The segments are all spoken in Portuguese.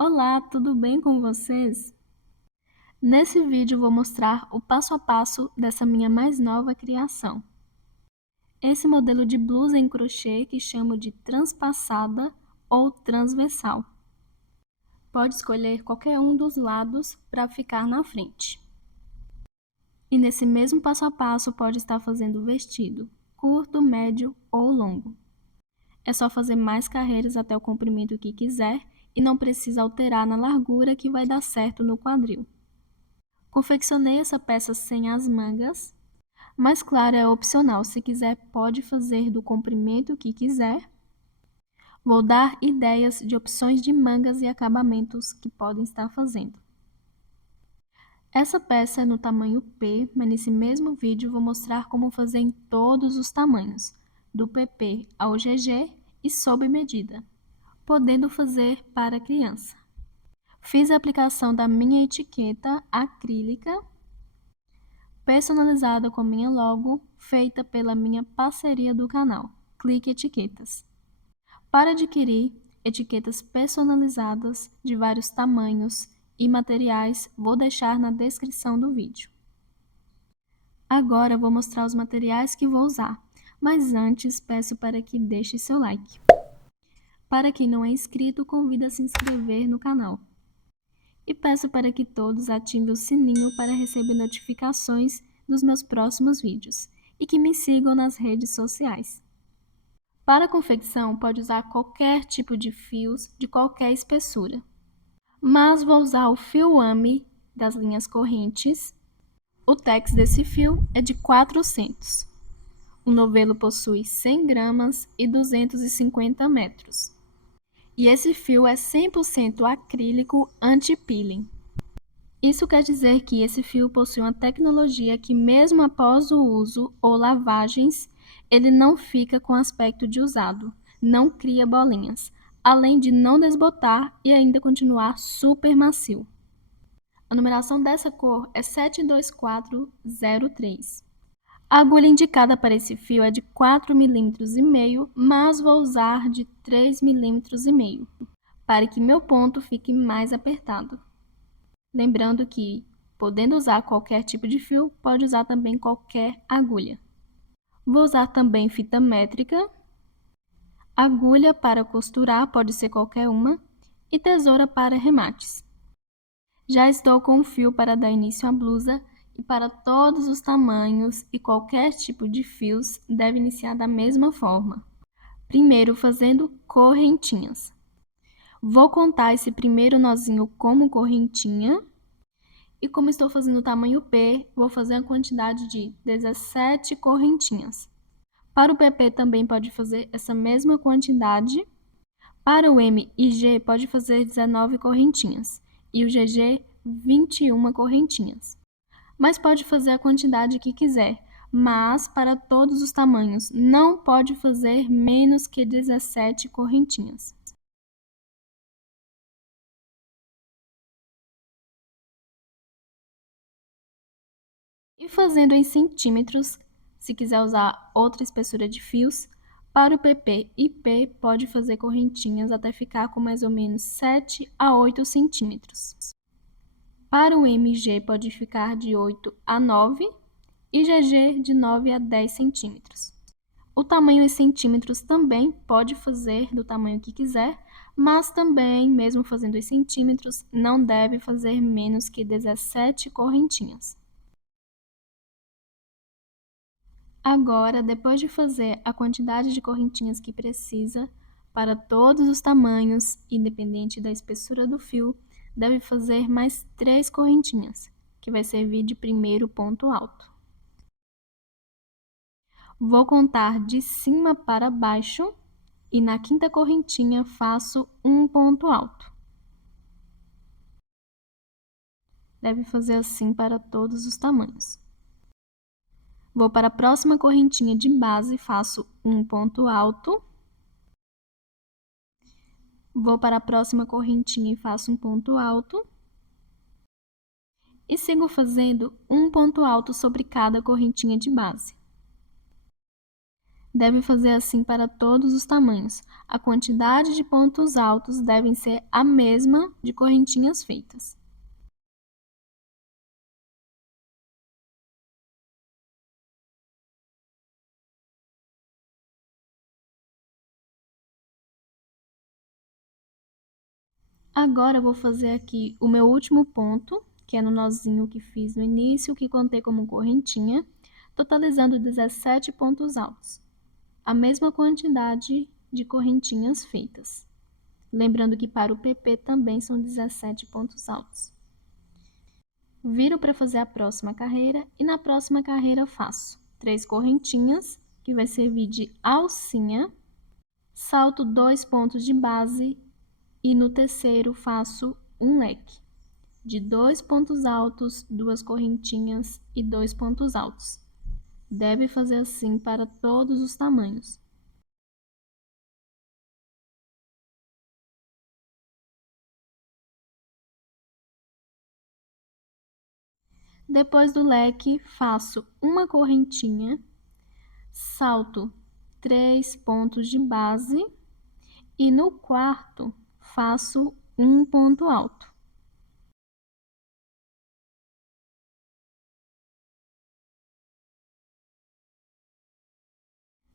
Olá, tudo bem com vocês? Nesse vídeo vou mostrar o passo a passo dessa minha mais nova criação. Esse modelo de blusa em crochê que chamo de transpassada ou transversal. Pode escolher qualquer um dos lados para ficar na frente. E nesse mesmo passo a passo pode estar fazendo o vestido, curto, médio ou longo. É só fazer mais carreiras até o comprimento que quiser e não precisa alterar na largura que vai dar certo no quadril. Confeccionei essa peça sem as mangas, mas claro, é opcional, se quiser pode fazer do comprimento que quiser. Vou dar ideias de opções de mangas e acabamentos que podem estar fazendo. Essa peça é no tamanho P, mas nesse mesmo vídeo vou mostrar como fazer em todos os tamanhos, do PP ao GG e sob medida, podendo fazer para criança. Fiz a aplicação da minha etiqueta acrílica, personalizada com minha logo, feita pela minha parceria do canal, Clique Etiquetas. Para adquirir etiquetas personalizadas de vários tamanhos e materiais, vou deixar na descrição do vídeo. Agora vou mostrar os materiais que vou usar, mas antes peço para que deixe seu like. Para quem não é inscrito, convido a se inscrever no canal. E peço para que todos ativem o sininho para receber notificações dos meus próximos vídeos e que me sigam nas redes sociais. Para a confecção, pode usar qualquer tipo de fios de qualquer espessura, mas vou usar o fio AME das linhas correntes. O tex desse fio é de 400. O novelo possui 100 gramas e 250 metros. E esse fio é 100% acrílico anti-peeling. Isso quer dizer que esse fio possui uma tecnologia que, mesmo após o uso ou lavagens, ele não fica com aspecto de usado, não cria bolinhas, além de não desbotar e ainda continuar super macio. A numeração dessa cor é 72403. A agulha indicada para esse fio é de 4,5 mm, mas vou usar de 3,5 mm, para que meu ponto fique mais apertado. Lembrando que, podendo usar qualquer tipo de fio, pode usar também qualquer agulha. Vou usar também fita métrica, agulha para costurar, pode ser qualquer uma, e tesoura para remates. Já estou com o fio para dar início à blusa e para todos os tamanhos e qualquer tipo de fios deve iniciar da mesma forma. Primeiro fazendo correntinhas. Vou contar esse primeiro nozinho como correntinha. E como estou fazendo o tamanho P, vou fazer a quantidade de 17 correntinhas. Para o PP também pode fazer essa mesma quantidade. Para o M e G pode fazer 19 correntinhas. E o GG, 21 correntinhas. Mas pode fazer a quantidade que quiser. Mas para todos os tamanhos, não pode fazer menos que 17 correntinhas. E fazendo em centímetros, se quiser usar outra espessura de fios, para o PP e P pode fazer correntinhas até ficar com mais ou menos 7 a 8 centímetros. Para o MG pode ficar de 8 a 9 e GG de 9 a 10 centímetros. O tamanho em centímetros também pode fazer do tamanho que quiser, mas também, mesmo fazendo em centímetros, não deve fazer menos que 17 correntinhas. Agora, depois de fazer a quantidade de correntinhas que precisa, para todos os tamanhos, independente da espessura do fio, deve fazer mais 3 correntinhas, que vai servir de primeiro ponto alto. Vou contar de cima para baixo e na quinta correntinha faço um ponto alto. Deve fazer assim para todos os tamanhos. Vou para a próxima correntinha de base e faço um ponto alto. Vou para a próxima correntinha e faço um ponto alto. E sigo fazendo um ponto alto sobre cada correntinha de base. Deve fazer assim para todos os tamanhos. A quantidade de pontos altos devem ser a mesma de correntinhas feitas. Agora eu vou fazer aqui o meu último ponto, que é no nozinho que fiz no início, que contei como correntinha, totalizando 17 pontos altos. A mesma quantidade de correntinhas feitas. Lembrando que para o PP também são 17 pontos altos. Viro para fazer a próxima carreira e na próxima carreira faço 3 correntinhas, que vai servir de alcinha, salto 2 pontos de base e no terceiro faço um leque de 2 pontos altos, 2 correntinhas e 2 pontos altos. Deve fazer assim para todos os tamanhos. Depois do leque, faço uma correntinha, salto 3 pontos de base e no quarto faço um ponto alto.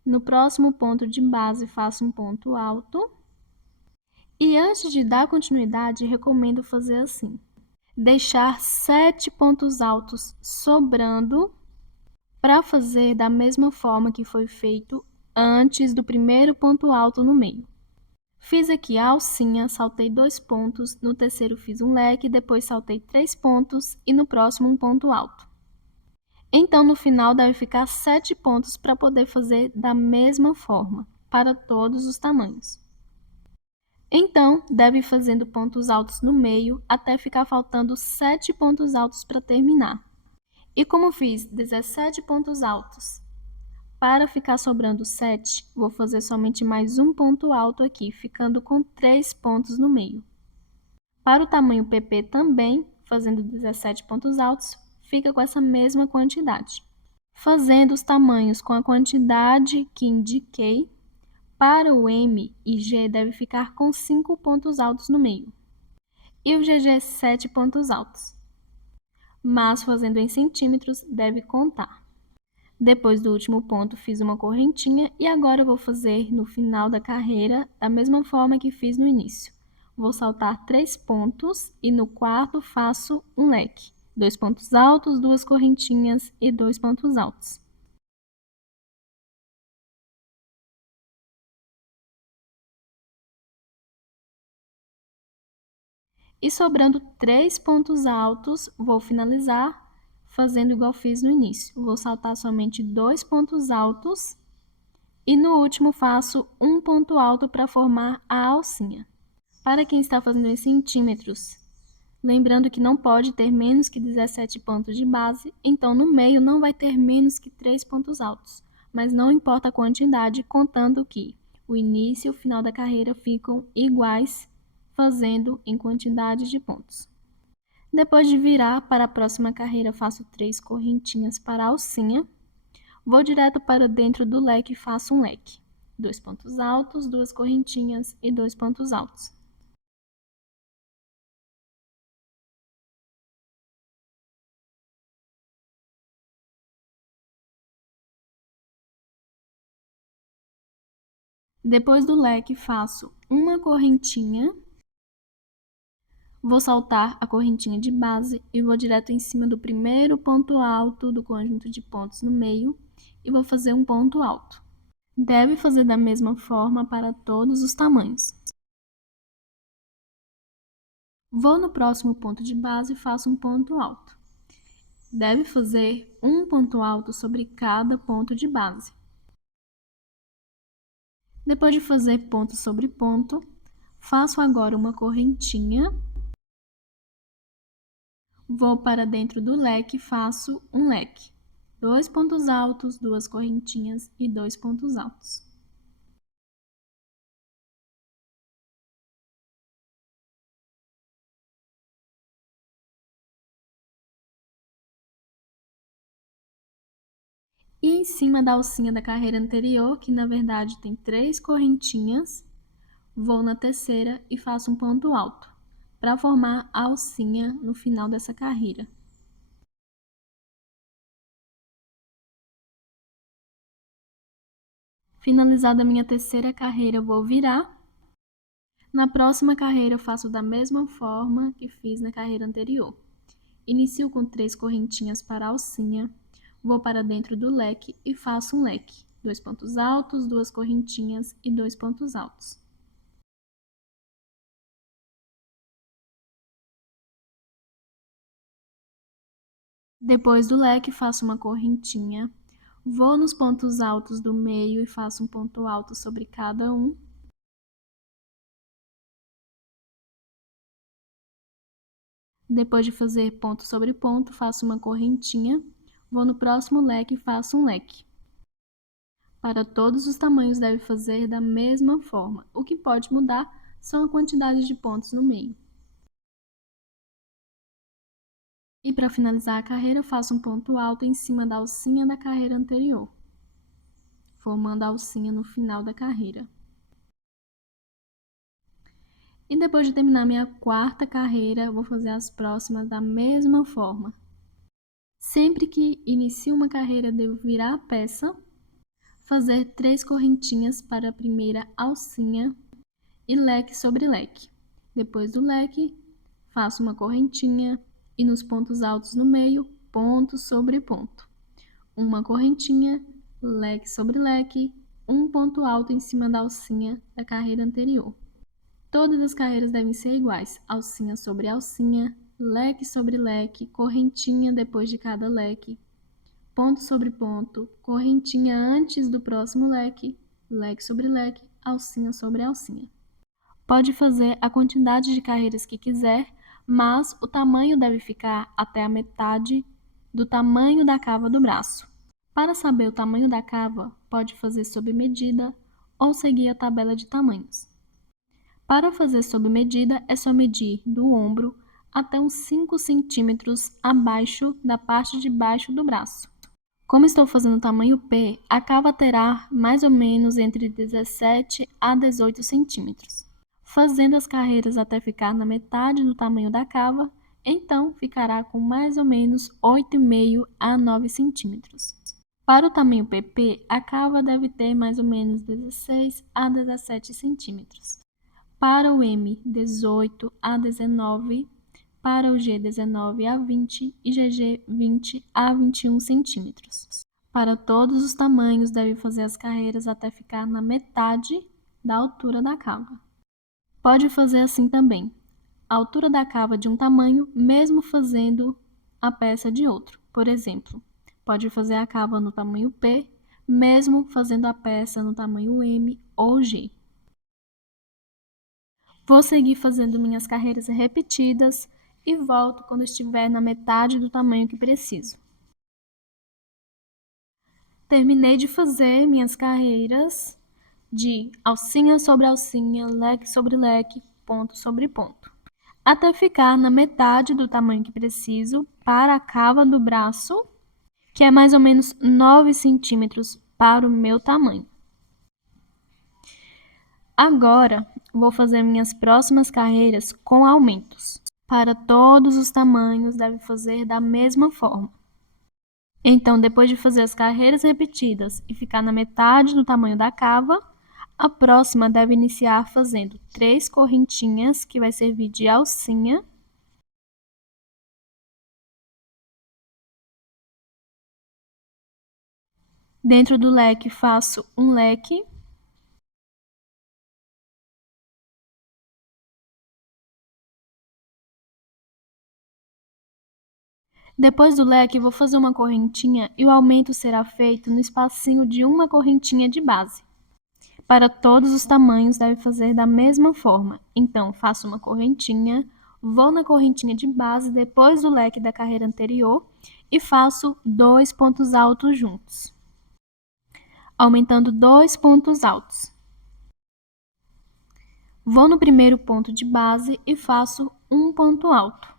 No próximo ponto de base, faço um ponto alto. E antes de dar continuidade, recomendo fazer assim: deixar 7 pontos altos sobrando para fazer da mesma forma que foi feito antes do primeiro ponto alto no meio. Fiz aqui a alcinha, saltei 2 pontos, no terceiro fiz um leque, depois saltei 3 pontos e no próximo um ponto alto. Então, no final, deve ficar 7 pontos para poder fazer da mesma forma, para todos os tamanhos. Então, deve ir fazendo pontos altos no meio até ficar faltando 7 pontos altos para terminar. E como fiz 17 pontos altos, para ficar sobrando 7, vou fazer somente mais um ponto alto aqui, ficando com 3 pontos no meio. Para o tamanho PP também, fazendo 17 pontos altos, fica com essa mesma quantidade. Fazendo os tamanhos com a quantidade que indiquei, para o M e G deve ficar com 5 pontos altos no meio. E o GG 7 pontos altos. Mas fazendo em centímetros, deve contar. Depois do último ponto, fiz uma correntinha e agora eu vou fazer no final da carreira da mesma forma que fiz no início. Vou saltar 3 pontos e no quarto faço um leque. 2 pontos altos, 2 correntinhas e 2 pontos altos. E sobrando 3 pontos altos, vou finalizar fazendo igual fiz no início. Vou saltar somente 2 pontos altos e no último faço um ponto alto para formar a alcinha. Para quem está fazendo em centímetros, lembrando que não pode ter menos que 17 pontos de base, então no meio não vai ter menos que 3 pontos altos, mas não importa a quantidade, contando que o início e o final da carreira ficam iguais, fazendo em quantidade de pontos. Depois de virar para a próxima carreira, faço 3 correntinhas para a alcinha, vou direto para dentro do leque e faço um leque. 2 pontos altos, 2 correntinhas e 2 pontos altos. Depois do leque, faço uma correntinha, vou saltar a correntinha de base e vou direto em cima do primeiro ponto alto do conjunto de pontos no meio e vou fazer um ponto alto. Deve fazer da mesma forma para todos os tamanhos. Vou no próximo ponto de base e faço um ponto alto. Deve fazer um ponto alto sobre cada ponto de base. Depois de fazer ponto sobre ponto, faço agora uma correntinha, vou para dentro do leque e faço um leque. 2 pontos altos, 2 correntinhas e 2 pontos altos. E em cima da alcinha da carreira anterior, que na verdade tem 3 correntinhas, vou na terceira e faço um ponto alto, para formar a alcinha no final dessa carreira. Finalizada a minha terceira carreira, eu vou virar. Na próxima carreira, eu faço da mesma forma que fiz na carreira anterior. Inicio com 3 correntinhas para a alcinha, vou para dentro do leque e faço um leque. 2 pontos altos, 2 correntinhas e 2 pontos altos. Depois do leque, faço uma correntinha, vou nos pontos altos do meio e faço um ponto alto sobre cada um. Depois de fazer ponto sobre ponto, faço uma correntinha, vou no próximo leque e faço um leque. Para todos os tamanhos deve fazer da mesma forma. O que pode mudar são a quantidade de pontos no meio. E para finalizar a carreira, eu faço um ponto alto em cima da alcinha da carreira anterior, formando a alcinha no final da carreira. E depois de terminar minha quarta carreira, eu vou fazer as próximas da mesma forma. Sempre que inicio uma carreira, devo virar a peça, fazer 3 correntinhas para a primeira alcinha e leque sobre leque. Depois do leque, faço uma correntinha e nos pontos altos no meio, ponto sobre ponto. Uma correntinha, leque sobre leque, um ponto alto em cima da alcinha da carreira anterior. Todas as carreiras devem ser iguais, alcinha sobre alcinha, leque sobre leque, correntinha depois de cada leque, ponto sobre ponto, correntinha antes do próximo leque, leque sobre leque, alcinha sobre alcinha. Pode fazer a quantidade de carreiras que quiser, mas o tamanho deve ficar até a metade do tamanho da cava do braço. Para saber o tamanho da cava, pode fazer sob medida ou seguir a tabela de tamanhos. Para fazer sob medida, é só medir do ombro até uns 5 centímetros abaixo da parte de baixo do braço. Como estou fazendo tamanho P, a cava terá mais ou menos entre 17 a 18 centímetros. Fazendo as carreiras até ficar na metade do tamanho da cava, então ficará com mais ou menos 8,5 a 9 centímetros. Para o tamanho PP, a cava deve ter mais ou menos 16 a 17 centímetros. Para o M, 18 a 19, para o G, 19 a 20 e GG, 20 a 21 centímetros. Para todos os tamanhos, deve fazer as carreiras até ficar na metade da altura da cava. Pode fazer assim também, a altura da cava de um tamanho, mesmo fazendo a peça de outro. Por exemplo, pode fazer a cava no tamanho P, mesmo fazendo a peça no tamanho M ou G. Vou seguir fazendo minhas carreiras repetidas e volto quando estiver na metade do tamanho que preciso. Terminei de fazer minhas carreiras de alcinha sobre alcinha, leque sobre leque, ponto sobre ponto, até ficar na metade do tamanho que preciso para a cava do braço, que é mais ou menos 9 centímetros para o meu tamanho. Agora, vou fazer minhas próximas carreiras com aumentos. Para todos os tamanhos, deve fazer da mesma forma. Então, depois de fazer as carreiras repetidas e ficar na metade do tamanho da cava, a próxima deve iniciar fazendo 3 correntinhas, que vai servir de alcinha. Dentro do leque, faço um leque. Depois do leque, vou fazer uma correntinha e o aumento será feito no espacinho de uma correntinha de base. Para todos os tamanhos, deve fazer da mesma forma. Então, faço uma correntinha, vou na correntinha de base depois do leque da carreira anterior e faço 2 pontos altos juntos, aumentando 2 pontos altos. Vou no primeiro ponto de base e faço um ponto alto.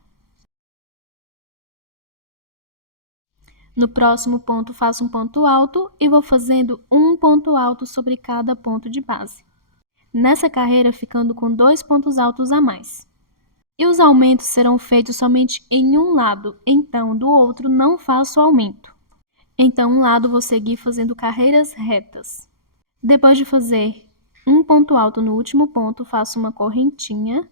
No próximo ponto, faço um ponto alto e vou fazendo um ponto alto sobre cada ponto de base. Nessa carreira, ficando com 2 pontos altos a mais. E os aumentos serão feitos somente em um lado, então do outro não faço aumento. Então, um lado vou seguir fazendo carreiras retas. Depois de fazer um ponto alto no último ponto, faço uma correntinha.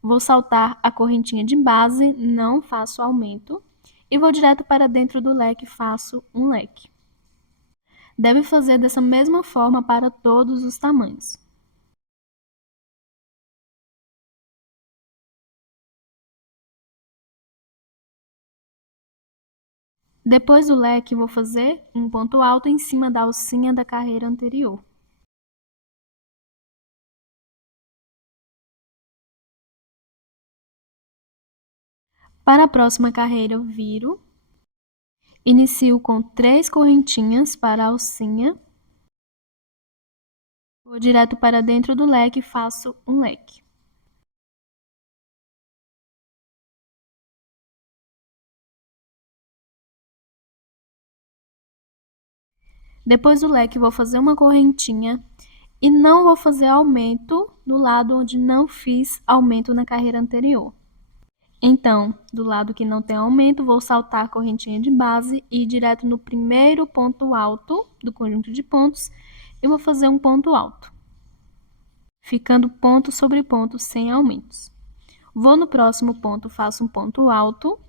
Vou saltar a correntinha de base, não faço aumento. E vou direto para dentro do leque, faço um leque. Deve fazer dessa mesma forma para todos os tamanhos. Depois do leque, vou fazer um ponto alto em cima da alcinha da carreira anterior. Para a próxima carreira, eu viro. Inicio com 3 correntinhas para a alcinha. Vou direto para dentro do leque e faço um leque. Depois do leque, vou fazer uma correntinha e não vou fazer aumento no lado onde não fiz aumento na carreira anterior. Então, do lado que não tem aumento, vou saltar a correntinha de base e ir direto no primeiro ponto alto do conjunto de pontos e vou fazer um ponto alto, ficando ponto sobre ponto sem aumentos. Vou no próximo ponto, faço um ponto alto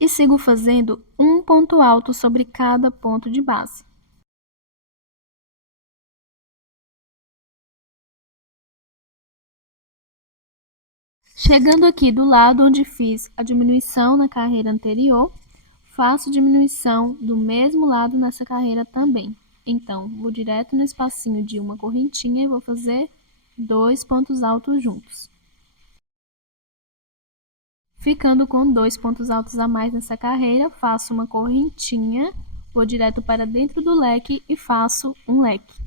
e sigo fazendo um ponto alto sobre cada ponto de base. Chegando aqui do lado onde fiz a diminuição na carreira anterior, faço diminuição do mesmo lado nessa carreira também. Então, vou direto no espacinho de uma correntinha e vou fazer 2 pontos altos juntos. Ficando com 2 pontos altos a mais nessa carreira, faço uma correntinha, vou direto para dentro do leque e faço um leque.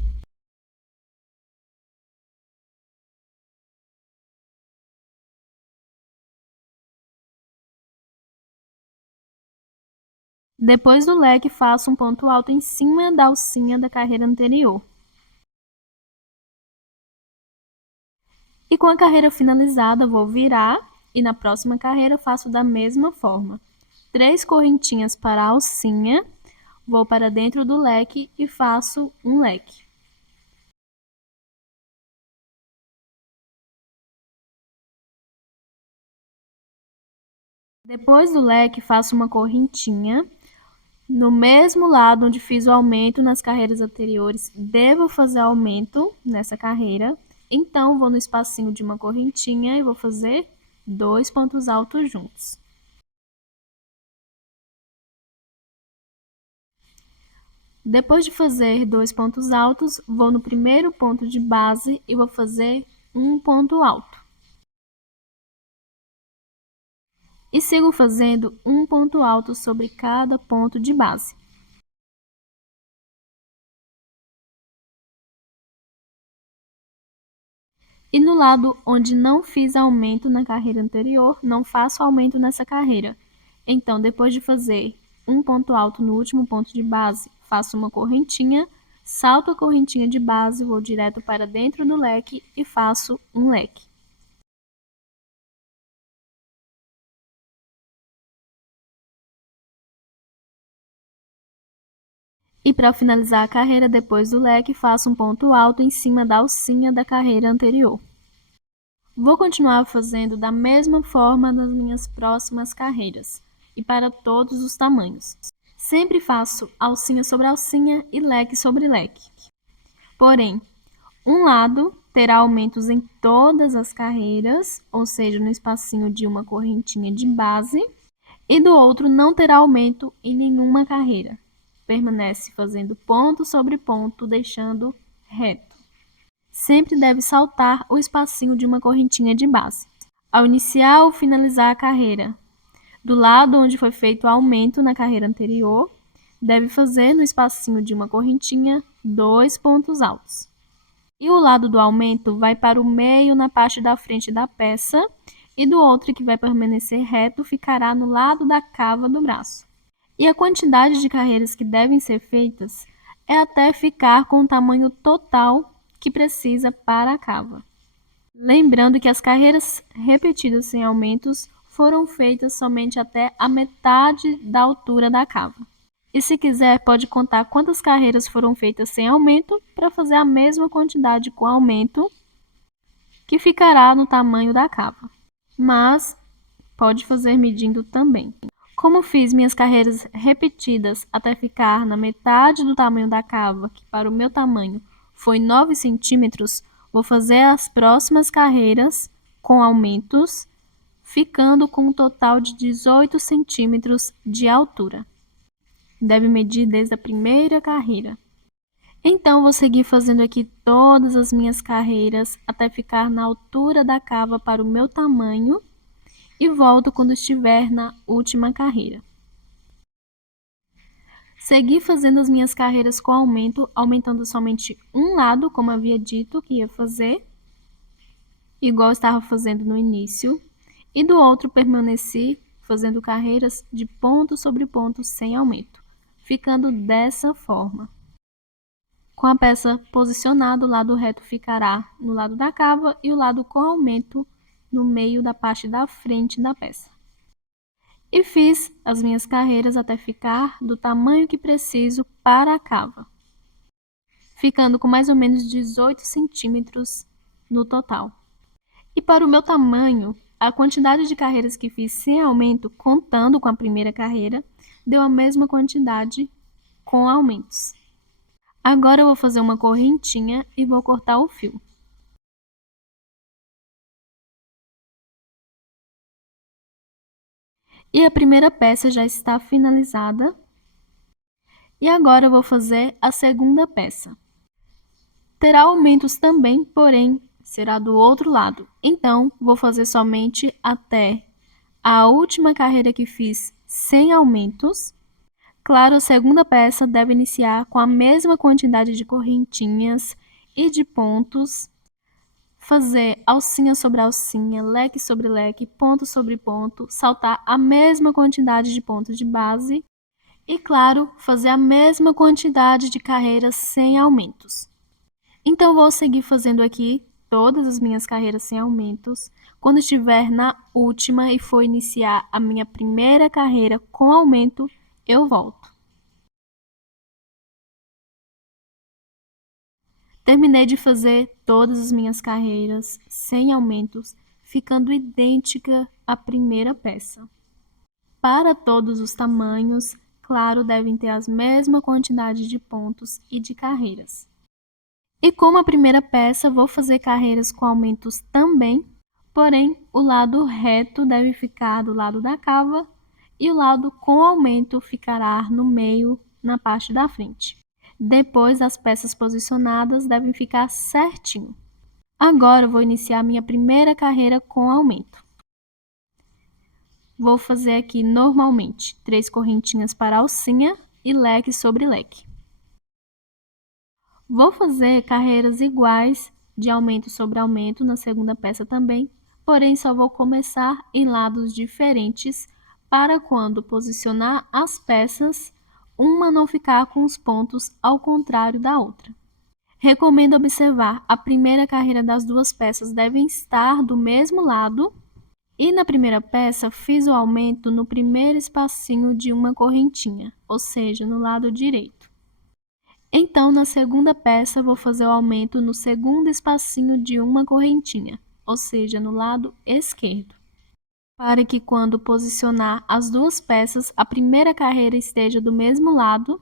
Depois do leque, faço um ponto alto em cima da alcinha da carreira anterior. E com a carreira finalizada, vou virar e na próxima carreira faço da mesma forma. 3 correntinhas para a alcinha, vou para dentro do leque e faço um leque. Depois do leque, faço uma correntinha. No mesmo lado onde fiz o aumento nas carreiras anteriores, devo fazer aumento nessa carreira. Então, vou no espacinho de uma correntinha e vou fazer 2 pontos altos juntos. Depois de fazer 2 pontos altos, vou no primeiro ponto de base e vou fazer um ponto alto. E sigo fazendo um ponto alto sobre cada ponto de base. E no lado onde não fiz aumento na carreira anterior, não faço aumento nessa carreira. Então, depois de fazer um ponto alto no último ponto de base, faço uma correntinha, salto a correntinha de base, vou direto para dentro do leque e faço um leque. E para finalizar a carreira, depois do leque, faço um ponto alto em cima da alcinha da carreira anterior. Vou continuar fazendo da mesma forma nas minhas próximas carreiras, e para todos os tamanhos. Sempre faço alcinha sobre alcinha e leque sobre leque. Porém, um lado terá aumentos em todas as carreiras, ou seja, no espacinho de uma correntinha de base, e do outro não terá aumento em nenhuma carreira. Permanece fazendo ponto sobre ponto, deixando reto. Sempre deve saltar o espacinho de uma correntinha de base. Ao iniciar ou finalizar a carreira, do lado onde foi feito o aumento na carreira anterior, deve fazer no espacinho de uma correntinha 2 pontos altos. E o lado do aumento vai para o meio na parte da frente da peça e do outro que vai permanecer reto ficará no lado da cava do braço. E a quantidade de carreiras que devem ser feitas é até ficar com o tamanho total que precisa para a cava. Lembrando que as carreiras repetidas sem aumentos foram feitas somente até a metade da altura da cava. E se quiser, pode contar quantas carreiras foram feitas sem aumento para fazer a mesma quantidade com aumento, que ficará no tamanho da cava. Mas pode fazer medindo também. Como fiz minhas carreiras repetidas até ficar na metade do tamanho da cava, que para o meu tamanho foi 9 centímetros, vou fazer as próximas carreiras com aumentos, ficando com um total de 18 centímetros de altura. Deve medir desde a primeira carreira. Então, vou seguir fazendo aqui todas as minhas carreiras até ficar na altura da cava para o meu tamanho e volto quando estiver na última carreira. Segui fazendo as minhas carreiras com aumento, aumentando somente um lado, como havia dito que ia fazer, igual estava fazendo no início, e do outro permaneci fazendo carreiras de ponto sobre ponto sem aumento, ficando dessa forma. Com a peça posicionada, o lado reto ficará no lado da cava e o lado com aumento no meio da parte da frente da peça. E fiz as minhas carreiras até ficar do tamanho que preciso para a cava, ficando com mais ou menos 18 centímetros no total. E para o meu tamanho, a quantidade de carreiras que fiz sem aumento, contando com a primeira carreira, deu a mesma quantidade com aumentos. Agora eu vou fazer uma correntinha e vou cortar o fio. E a primeira peça já está finalizada. E agora eu vou fazer a segunda peça. Terá aumentos também, porém, será do outro lado. Então, vou fazer somente até a última carreira que fiz sem aumentos. Claro, a segunda peça deve iniciar com a mesma quantidade de correntinhas e de pontos, fazer alcinha sobre alcinha, leque sobre leque, ponto sobre ponto, saltar a mesma quantidade de pontos de base e, claro, fazer a mesma quantidade de carreiras sem aumentos. Então, vou seguir fazendo aqui todas as minhas carreiras sem aumentos. Quando estiver na última e for iniciar a minha primeira carreira com aumento, eu volto. Terminei de fazer todas as minhas carreiras sem aumentos, ficando idêntica à primeira peça. Para todos os tamanhos, claro, devem ter a mesma quantidade de pontos e de carreiras. E como a primeira peça, vou fazer carreiras com aumentos também, porém, o lado reto deve ficar do lado da cava e o lado com aumento ficará no meio, na parte da frente. Depois, as peças posicionadas devem ficar certinho. Agora, eu vou iniciar minha primeira carreira com aumento. Vou fazer aqui normalmente 3 correntinhas para alcinha e leque sobre leque. Vou fazer carreiras iguais de aumento sobre aumento na segunda peça também, porém só vou começar em lados diferentes para quando posicionar as peças, uma não ficar com os pontos ao contrário da outra. Recomendo observar, a primeira carreira das duas peças devem estar do mesmo lado e na primeira peça fiz o aumento no primeiro espacinho de uma correntinha, ou seja, no lado direito. Então, na segunda peça, vou fazer o aumento no segundo espacinho de uma correntinha, ou seja, no lado esquerdo, para que quando posicionar as duas peças, a primeira carreira esteja do mesmo lado,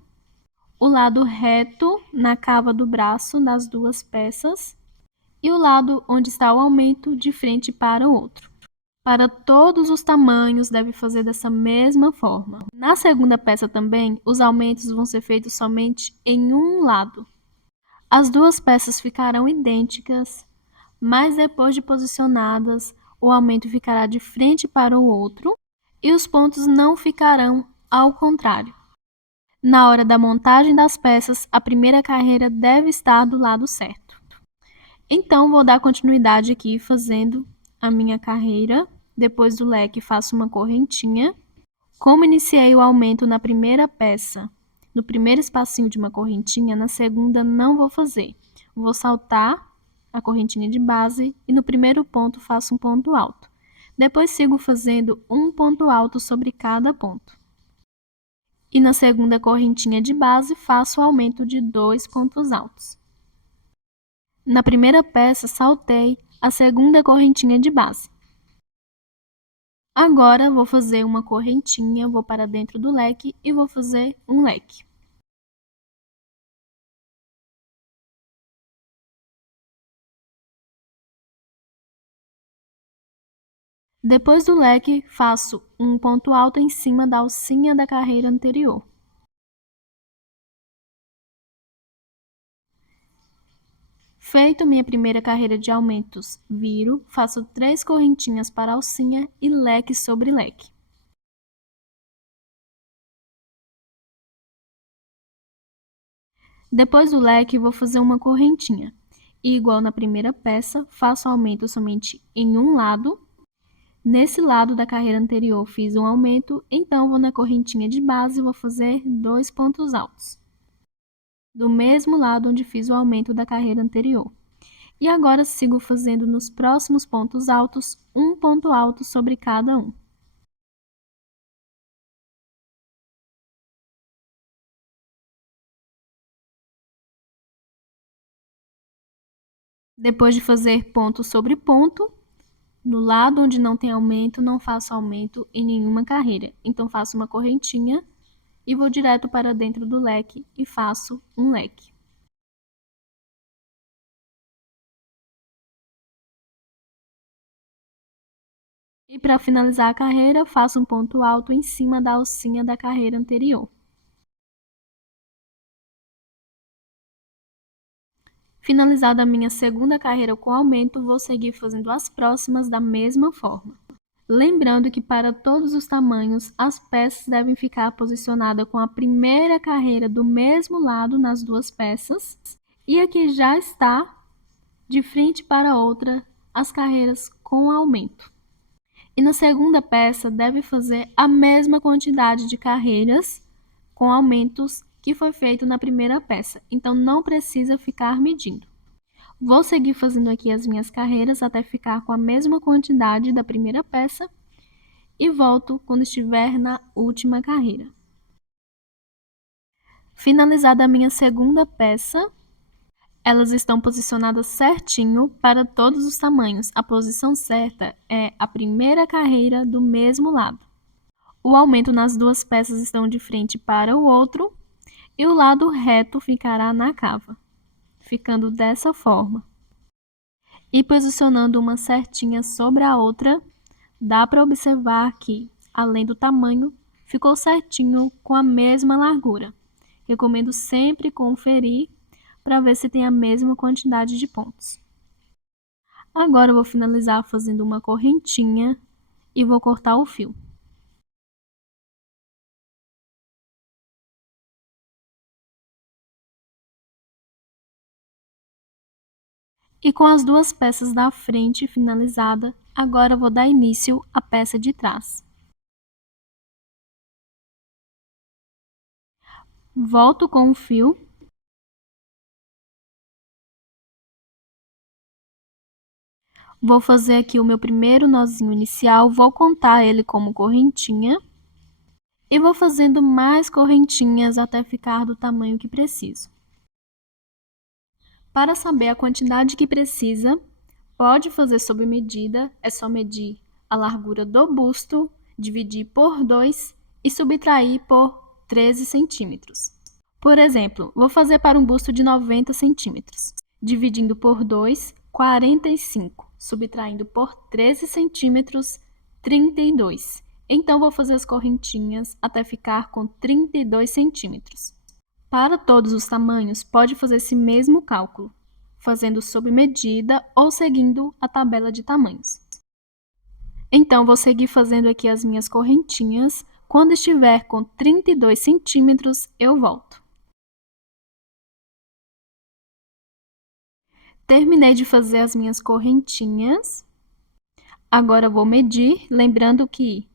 o lado reto na cava do braço das duas peças e o lado onde está o aumento de frente para o outro. Para todos os tamanhos, deve fazer dessa mesma forma. Na segunda peça também, os aumentos vão ser feitos somente em um lado. As duas peças ficarão idênticas, mas depois de posicionadas, o aumento ficará de frente para o outro e os pontos não ficarão ao contrário. Na hora da montagem das peças, a primeira carreira deve estar do lado certo. Então, vou dar continuidade aqui fazendo a minha carreira Depois do leque, faço uma correntinha. Como iniciei o aumento na primeira peça, no primeiro espacinho de uma correntinha, na segunda não vou fazer. Vou saltar a correntinha de base e no primeiro ponto faço um ponto alto. Depois sigo fazendo um ponto alto sobre cada ponto. E na segunda correntinha de base, faço o aumento de 2 pontos altos. Na primeira peça, saltei a segunda correntinha de base. Agora, vou fazer uma correntinha, vou para dentro do leque e vou fazer um leque. Depois do leque, faço um ponto alto em cima da alcinha da carreira anterior. Feito minha primeira carreira de aumentos, viro, faço 3 correntinhas para a alcinha e leque sobre leque. Depois do leque, vou fazer uma correntinha. E igual na primeira peça, faço aumento somente em um lado. Nesse lado da carreira anterior, fiz um aumento, então vou na correntinha de base e vou fazer 2 pontos altos. Do mesmo lado onde fiz o aumento da carreira anterior. E agora sigo fazendo nos próximos pontos altos, um ponto alto sobre cada um. Depois de fazer ponto sobre ponto, no lado onde não tem aumento, não faço aumento em nenhuma carreira. Então, faço uma correntinha e vou direto para dentro do leque e faço um leque. E para finalizar a carreira, faço um ponto alto em cima da alcinha da carreira anterior. Finalizada a minha segunda carreira com aumento, vou seguir fazendo as próximas da mesma forma. Lembrando que para todos os tamanhos, as peças devem ficar posicionadas com a primeira carreira do mesmo lado nas duas peças e aqui já está de frente para a outra as carreiras com aumento. E na segunda peça, deve fazer a mesma quantidade de carreiras com aumentos que foi feito na primeira peça, então não precisa ficar medindo. Vou seguir fazendo aqui as minhas carreiras até ficar com a mesma quantidade da primeira peça e volto quando estiver na última carreira. Finalizada a minha segunda peça, elas estão posicionadas certinho para todos os tamanhos. A posição certa é a primeira carreira do mesmo lado. O aumento nas duas peças estão de frente para o outro e o lado reto ficará na cava, ficando dessa forma. E posicionando uma certinha sobre a outra, dá para observar que, além do tamanho, ficou certinho com a mesma largura. Recomendo sempre conferir para ver se tem a mesma quantidade de pontos. Agora eu vou finalizar fazendo uma correntinha e vou cortar o fio. E com as duas peças da frente finalizada, agora eu vou dar início à peça de trás. Volto com o fio. Vou fazer aqui o meu primeiro nozinho inicial, vou contar ele como correntinha. E vou fazendo mais correntinhas até ficar do tamanho que preciso. Para saber a quantidade que precisa, pode fazer sob medida, é só medir a largura do busto, dividir por 2 e subtrair por 13 centímetros. Por exemplo, vou fazer para um busto de 90 centímetros. Dividindo por 2, 45. Subtraindo por 13 centímetros, 32. Então, vou fazer as correntinhas até ficar com 32 centímetros. Para todos os tamanhos, pode fazer esse mesmo cálculo, fazendo sob medida ou seguindo a tabela de tamanhos. Então, vou seguir fazendo aqui as minhas correntinhas. Quando estiver com 32 centímetros, eu volto. Terminei de fazer as minhas correntinhas. Agora vou medir, lembrando que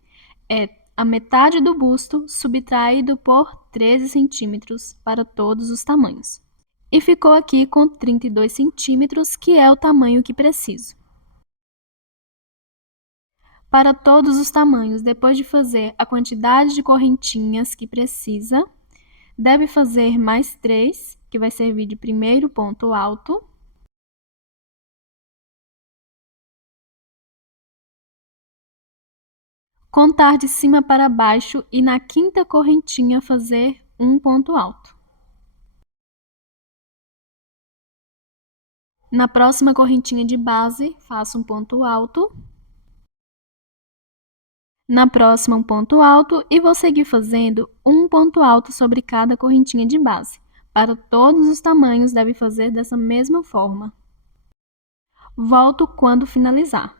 é a metade do busto subtraído por 13 centímetros para todos os tamanhos. E ficou aqui com 32 centímetros, que é o tamanho que preciso. Para todos os tamanhos, depois de fazer a quantidade de correntinhas que precisa, deve fazer mais 3, que vai servir de primeiro ponto alto. Contar de cima para baixo e na quinta correntinha fazer um ponto alto. Na próxima correntinha de base, faço um ponto alto. Na próxima, um ponto alto e vou seguir fazendo um ponto alto sobre cada correntinha de base. Para todos os tamanhos, deve fazer dessa mesma forma. Volto quando finalizar.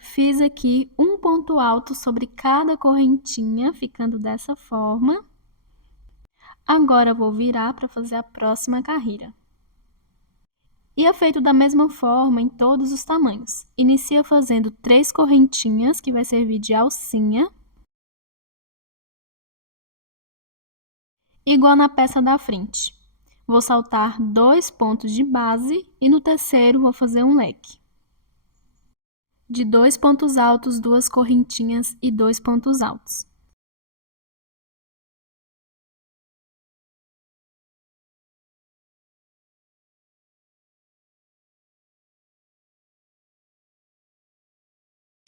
Fiz aqui um ponto alto sobre cada correntinha, ficando dessa forma. Agora, vou virar para fazer a próxima carreira. E é feito da mesma forma em todos os tamanhos. Inicia fazendo 3 correntinhas, que vai servir de alcinha. Igual na peça da frente. Vou saltar 2 pontos de base e no terceiro vou fazer um leque. De 2 pontos altos, 2 correntinhas e 2 pontos altos.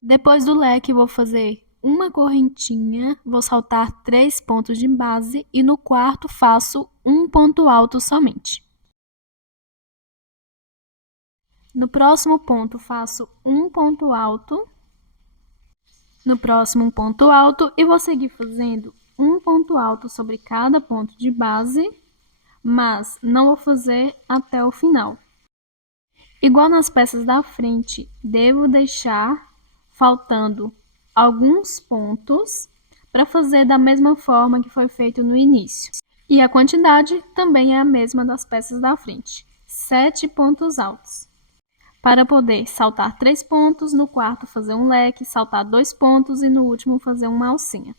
Depois do leque, vou fazer uma correntinha, vou saltar 3 pontos de base e no quarto faço um ponto alto somente. No próximo ponto, faço um ponto alto. No próximo, um ponto alto e vou seguir fazendo um ponto alto sobre cada ponto de base, mas não vou fazer até o final. Igual nas peças da frente, devo deixar faltando alguns pontos para fazer da mesma forma que foi feito no início. E a quantidade também é a mesma das peças da frente, 7 pontos altos. Para poder saltar 3 pontos, no quarto fazer um leque, saltar 2 pontos e no último fazer uma alcinha.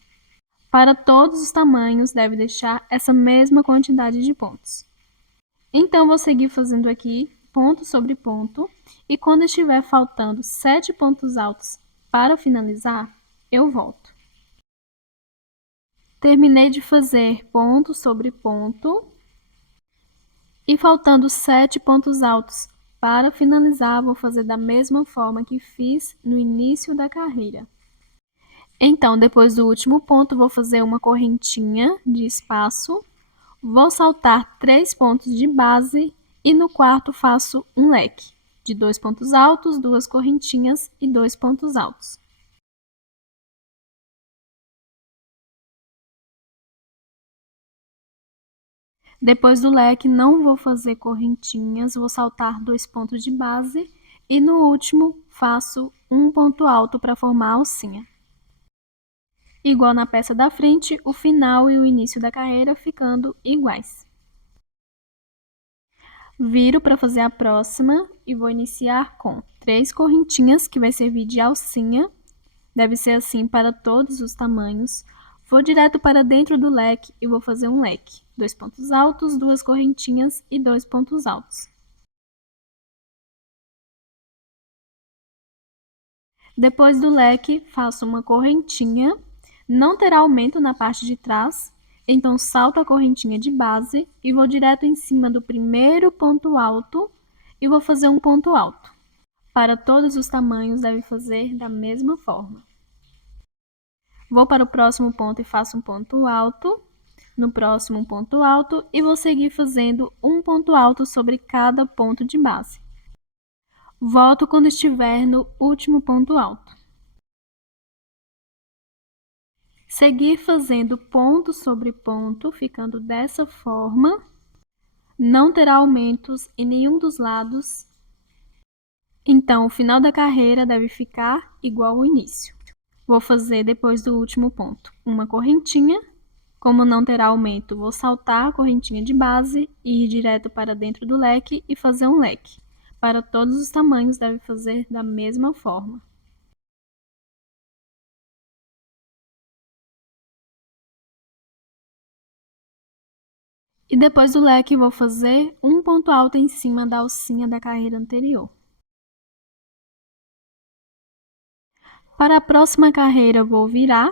Para todos os tamanhos, deve deixar essa mesma quantidade de pontos. Então, vou seguir fazendo aqui ponto sobre ponto e quando estiver faltando 7 pontos altos para finalizar, eu volto. Terminei de fazer ponto sobre ponto e faltando 7 pontos altos para finalizar, vou fazer da mesma forma que fiz no início da carreira. Então, depois do último ponto, vou fazer uma correntinha de espaço, vou saltar 3 pontos de base e no quarto faço um leque de 2 pontos altos, 2 correntinhas e 2 pontos altos. Depois do leque, não vou fazer correntinhas, vou saltar 2 pontos de base e no último faço um ponto alto para formar a alcinha. Igual na peça da frente, o final e o início da carreira ficando iguais. Viro para fazer a próxima e vou iniciar com 3 correntinhas, que vai servir de alcinha. Deve ser assim para todos os tamanhos. Vou direto para dentro do leque e vou fazer um leque. 2 pontos altos, 2 correntinhas e 2 pontos altos. Depois do leque, faço uma correntinha. Não terá aumento na parte de trás, então salto a correntinha de base e vou direto em cima do primeiro ponto alto e vou fazer um ponto alto. Para todos os tamanhos, deve fazer da mesma forma. Vou para o próximo ponto e faço um ponto alto, no próximo um ponto alto e vou seguir fazendo um ponto alto sobre cada ponto de base. Volto quando estiver no último ponto alto. Seguir fazendo ponto sobre ponto, ficando dessa forma. Não terá aumentos em nenhum dos lados. Então, o final da carreira deve ficar igual ao início. Vou fazer depois do último ponto uma correntinha. Como não terá aumento, vou saltar a correntinha de base e ir direto para dentro do leque e fazer um leque. Para todos os tamanhos, deve fazer da mesma forma. E depois do leque, vou fazer um ponto alto em cima da alcinha da carreira anterior. Para a próxima carreira, vou virar.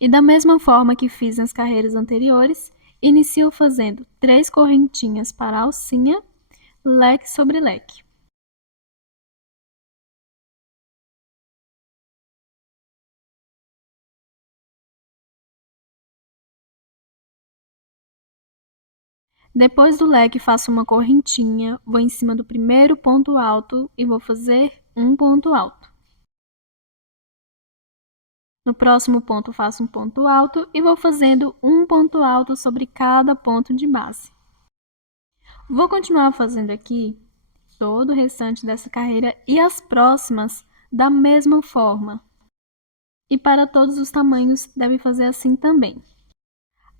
E da mesma forma que fiz nas carreiras anteriores, inicio fazendo 3 correntinhas para a alcinha, leque sobre leque. Depois do leque, faço uma correntinha, vou em cima do primeiro ponto alto e vou fazer um ponto alto. No próximo ponto, faço um ponto alto e vou fazendo um ponto alto sobre cada ponto de base. Vou continuar fazendo aqui todo o restante dessa carreira e as próximas da mesma forma. E para todos os tamanhos, deve fazer assim também.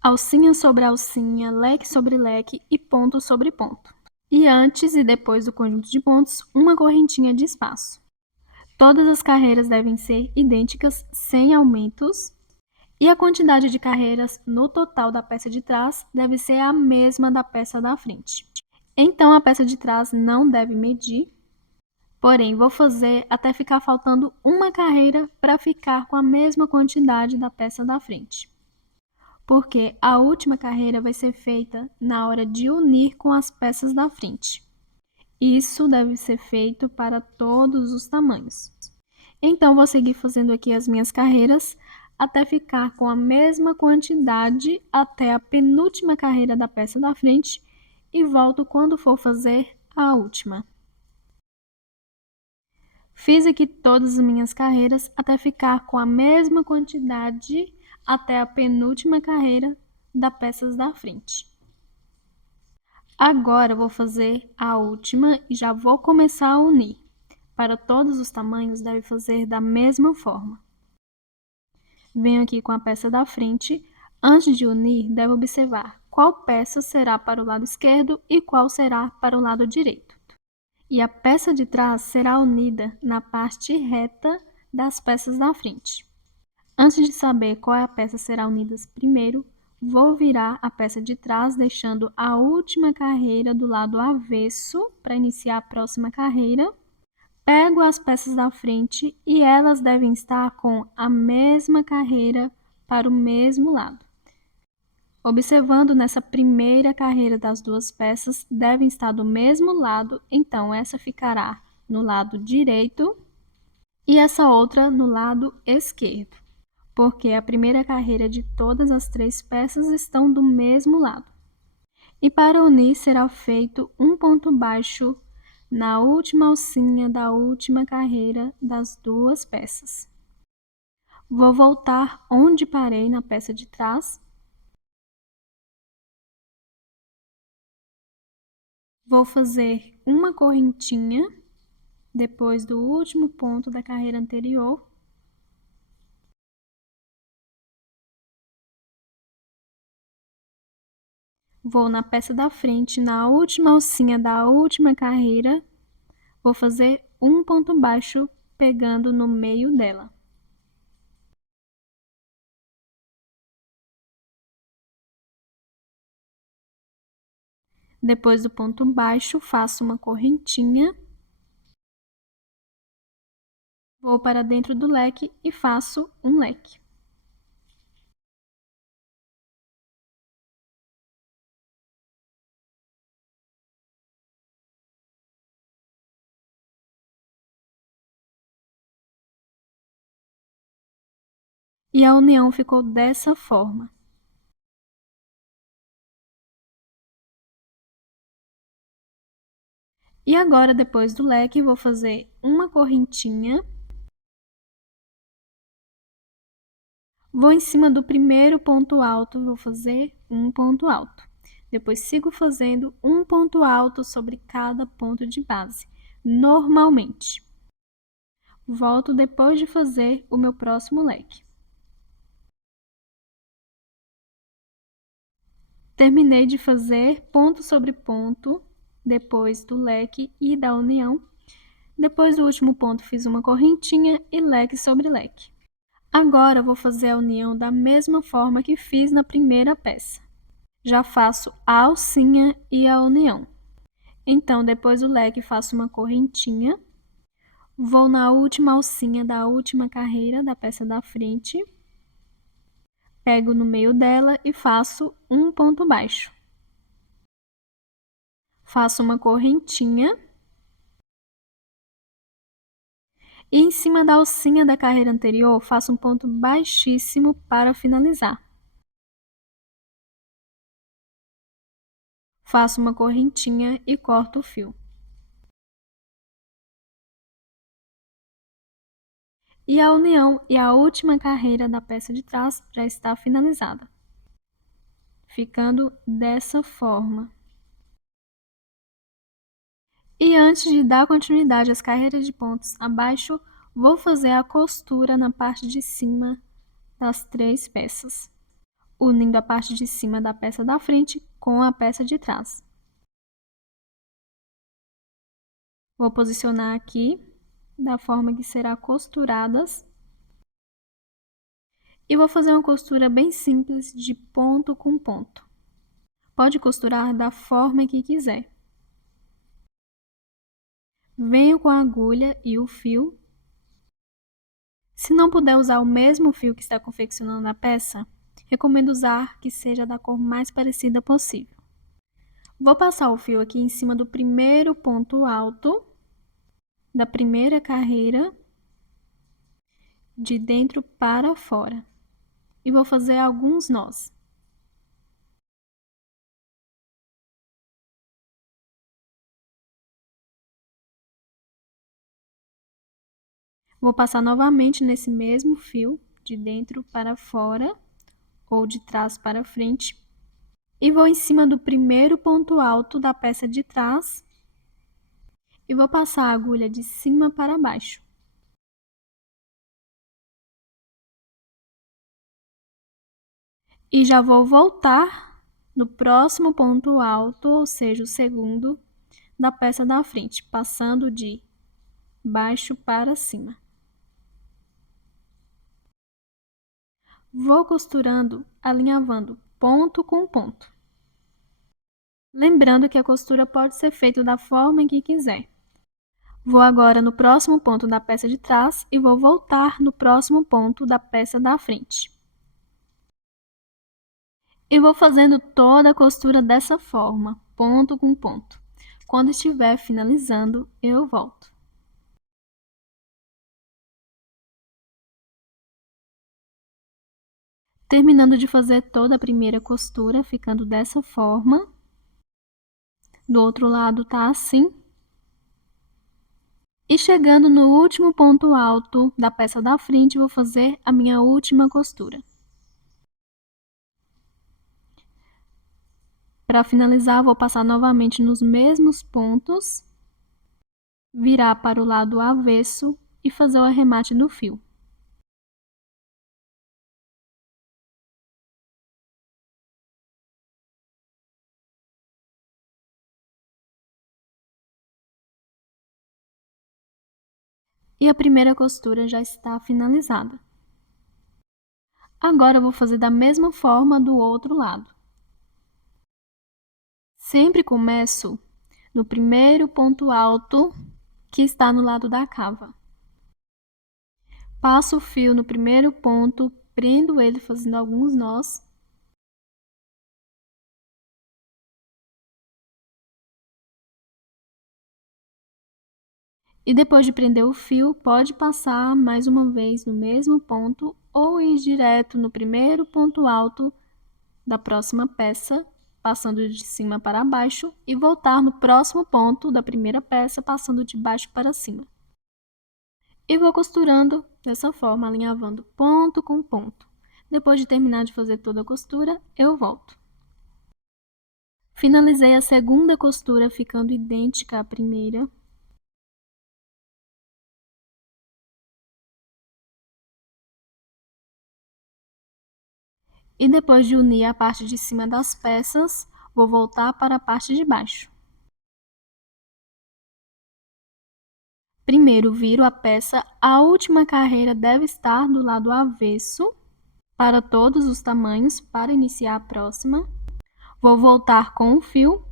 Alcinha sobre alcinha, leque sobre leque e ponto sobre ponto. E antes e depois do conjunto de pontos, uma correntinha de espaço. Todas as carreiras devem ser idênticas, sem aumentos, e a quantidade de carreiras no total da peça de trás deve ser a mesma da peça da frente. Então, a peça de trás não deve medir, porém, vou fazer até ficar faltando uma carreira para ficar com a mesma quantidade da peça da frente. Porque a última carreira vai ser feita na hora de unir com as peças da frente. Isso deve ser feito para todos os tamanhos. Então, vou seguir fazendo aqui as minhas carreiras até ficar com a mesma quantidade até a penúltima carreira da peça da frente e volto quando for fazer a última. Fiz aqui todas as minhas carreiras até ficar com a mesma quantidade até a penúltima carreira das peças da frente. Agora, vou fazer a última e já vou começar a unir. Para todos os tamanhos, deve fazer da mesma forma. Venho aqui com a peça da frente. Antes de unir, deve observar qual peça será para o lado esquerdo e qual será para o lado direito. E a peça de trás será unida na parte reta das peças da frente. Antes de saber qual é a peça será unida primeiro, vou virar a peça de trás, deixando a última carreira do lado avesso para iniciar a próxima carreira. Pego as peças da frente e elas devem estar com a mesma carreira para o mesmo lado. Observando nessa primeira carreira das duas peças, devem estar do mesmo lado, então essa ficará no lado direito e essa outra no lado esquerdo, porque a primeira carreira de todas as 3 peças estão do mesmo lado. E para unir, será feito um ponto baixo na última alcinha da última carreira das 2 peças. Vou voltar onde parei na peça de trás. Vou fazer uma correntinha depois do último ponto da carreira anterior. Vou na peça da frente, na última alcinha da última carreira, vou fazer um ponto baixo pegando no meio dela. Depois do ponto baixo, faço uma correntinha. Vou para dentro do leque e faço um leque. E a união ficou dessa forma. E agora, depois do leque, vou fazer uma correntinha. Vou em cima do primeiro ponto alto, vou fazer um ponto alto. Depois sigo fazendo um ponto alto sobre cada ponto de base, normalmente. Volto depois de fazer o meu próximo leque. Terminei de fazer ponto sobre ponto. depois do leque e da união. Depois do último ponto, fiz uma correntinha e leque sobre leque. Agora, vou fazer a união da mesma forma que fiz na primeira peça. Já faço a alcinha e a união. Então, depois do leque, faço uma correntinha. Vou na última alcinha da última carreira da peça da frente. Pego no meio dela e faço um ponto baixo. Faço uma correntinha. E em cima da alcinha da carreira anterior, faço um ponto baixíssimo para finalizar. Faço uma correntinha e corto o fio. E a união e a última carreira da peça de trás já está finalizada, ficando dessa forma. E antes de dar continuidade às carreiras de pontos abaixo, vou fazer a costura na parte de cima das 3 peças, unindo a parte de cima da peça da frente com a peça de trás. Vou posicionar aqui da forma que será costuradas. E vou fazer uma costura bem simples de ponto com ponto. Pode costurar da forma que quiser. Venho com a agulha e o fio. Se não puder usar o mesmo fio que está confeccionando a peça, recomendo usar que seja da cor mais parecida possível. Vou passar o fio aqui em cima do primeiro ponto alto da primeira carreira, de dentro para fora, e vou fazer alguns nós. Vou passar novamente nesse mesmo fio, de dentro para fora, ou de trás para frente, e vou em cima do primeiro ponto alto da peça de trás e vou passar a agulha de cima para baixo. E já vou voltar no próximo ponto alto, ou seja, o segundo, da peça da frente, passando de baixo para cima. Vou costurando, alinhavando ponto com ponto. Lembrando que a costura pode ser feita da forma que quiser. Vou agora no próximo ponto da peça de trás e vou voltar no próximo ponto da peça da frente. E vou fazendo toda a costura dessa forma, ponto com ponto. Quando estiver finalizando, eu volto. Terminando de fazer toda a primeira costura, ficando dessa forma. Do outro lado tá assim. E chegando no último ponto alto da peça da frente, vou fazer a minha última costura. Para finalizar, vou passar novamente nos mesmos pontos, virar para o lado avesso e fazer o arremate do fio. E a primeira costura já está finalizada. Agora, eu vou fazer da mesma forma do outro lado. Sempre começo no primeiro ponto alto que está no lado da cava. Passo o fio no primeiro ponto, prendo ele fazendo alguns nós. E depois de prender o fio, pode passar mais uma vez no mesmo ponto ou ir direto no primeiro ponto alto da próxima peça, passando de cima para baixo, e voltar no próximo ponto da primeira peça, passando de baixo para cima. E vou costurando dessa forma, alinhavando ponto com ponto. Depois de terminar de fazer toda a costura, eu volto. Finalizei a segunda costura ficando idêntica à primeira. E depois de unir a parte de cima das peças, vou voltar para a parte de baixo. Primeiro viro a peça, a última carreira deve estar do lado avesso para todos os tamanhos para iniciar a próxima. Vou voltar com o fio.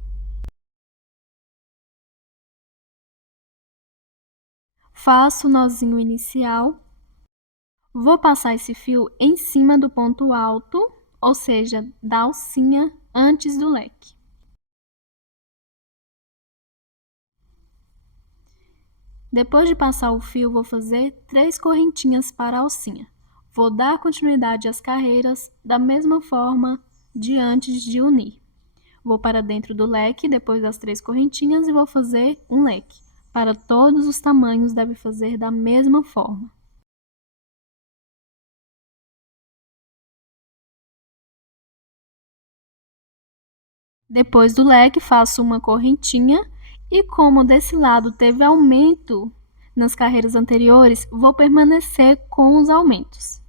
Faço o nozinho inicial. Vou passar esse fio em cima do ponto alto, ou seja, da alcinha antes do leque. Depois de passar o fio, vou fazer 3 correntinhas para a alcinha. Vou dar continuidade às carreiras da mesma forma de antes de unir. Vou para dentro do leque depois das 3 correntinhas e vou fazer um leque. Para todos os tamanhos, deve fazer da mesma forma. Depois do leque, faço uma correntinha e como desse lado teve aumento nas carreiras anteriores, vou permanecer com os aumentos.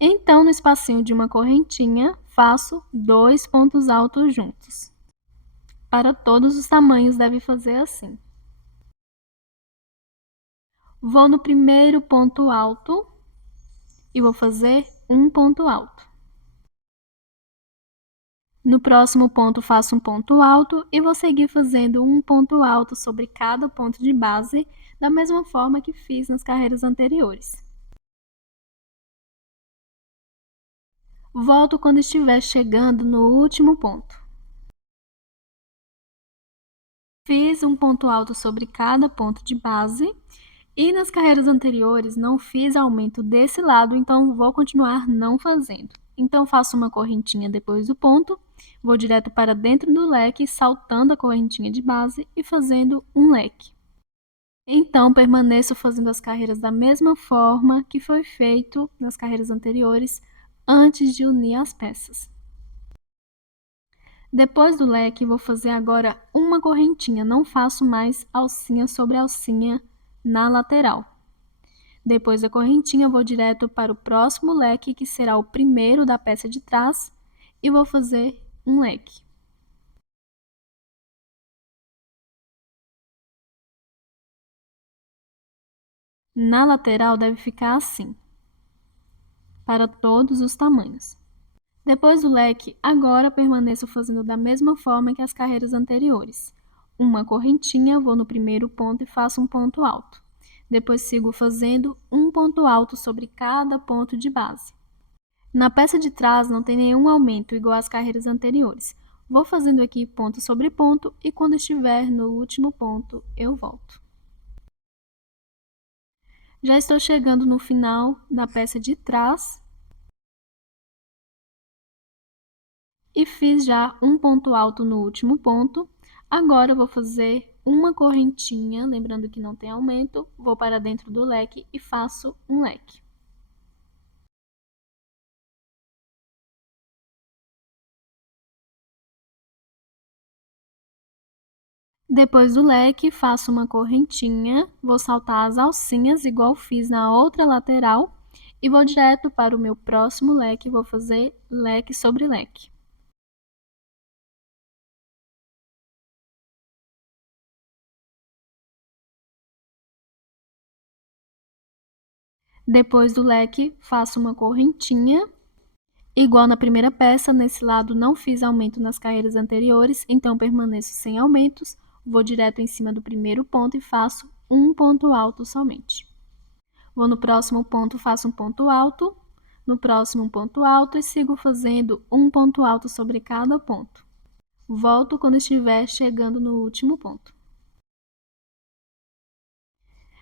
Então, no espacinho de uma correntinha, faço 2 pontos altos juntos. Para todos os tamanhos, deve fazer assim. Vou no primeiro ponto alto e vou fazer um ponto alto. No próximo ponto, faço um ponto alto e vou seguir fazendo um ponto alto sobre cada ponto de base, da mesma forma que fiz nas carreiras anteriores. Volto quando estiver chegando no último ponto. Fiz um ponto alto sobre cada ponto de base e nas carreiras anteriores não fiz aumento desse lado, então vou continuar não fazendo. Então, faço uma correntinha depois do ponto, vou direto para dentro do leque, saltando a correntinha de base e fazendo um leque. Então, permaneço fazendo as carreiras da mesma forma que foi feito nas carreiras anteriores, antes de unir as peças. Depois do leque, vou fazer agora uma correntinha, não faço mais alcinha sobre alcinha na lateral. Depois da correntinha, vou direto para o próximo leque, que será o primeiro da peça de trás, e vou fazer um leque. Na lateral deve ficar assim, para todos os tamanhos. Depois do leque, agora permaneço fazendo da mesma forma que as carreiras anteriores. Uma correntinha, vou no primeiro ponto e faço um ponto alto. Depois sigo fazendo um ponto alto sobre cada ponto de base. Na peça de trás não tem nenhum aumento igual às carreiras anteriores. Vou fazendo aqui ponto sobre ponto e quando estiver no último ponto, eu volto. Já estou chegando no final da peça de trás e fiz já um ponto alto no último ponto. Agora eu vou fazer uma correntinha, lembrando que não tem aumento, vou para dentro do leque e faço um leque. Depois do leque, faço uma correntinha, vou saltar as alcinhas, igual fiz na outra lateral, e vou direto para o meu próximo leque, vou fazer leque sobre leque. Depois do leque, faço uma correntinha, igual na primeira peça, nesse lado não fiz aumento nas carreiras anteriores, então permaneço sem aumentos, vou direto em cima do primeiro ponto e faço um ponto alto somente. Vou no próximo ponto, faço um ponto alto, no próximo um ponto alto e sigo fazendo um ponto alto sobre cada ponto. Volto quando estiver chegando no último ponto.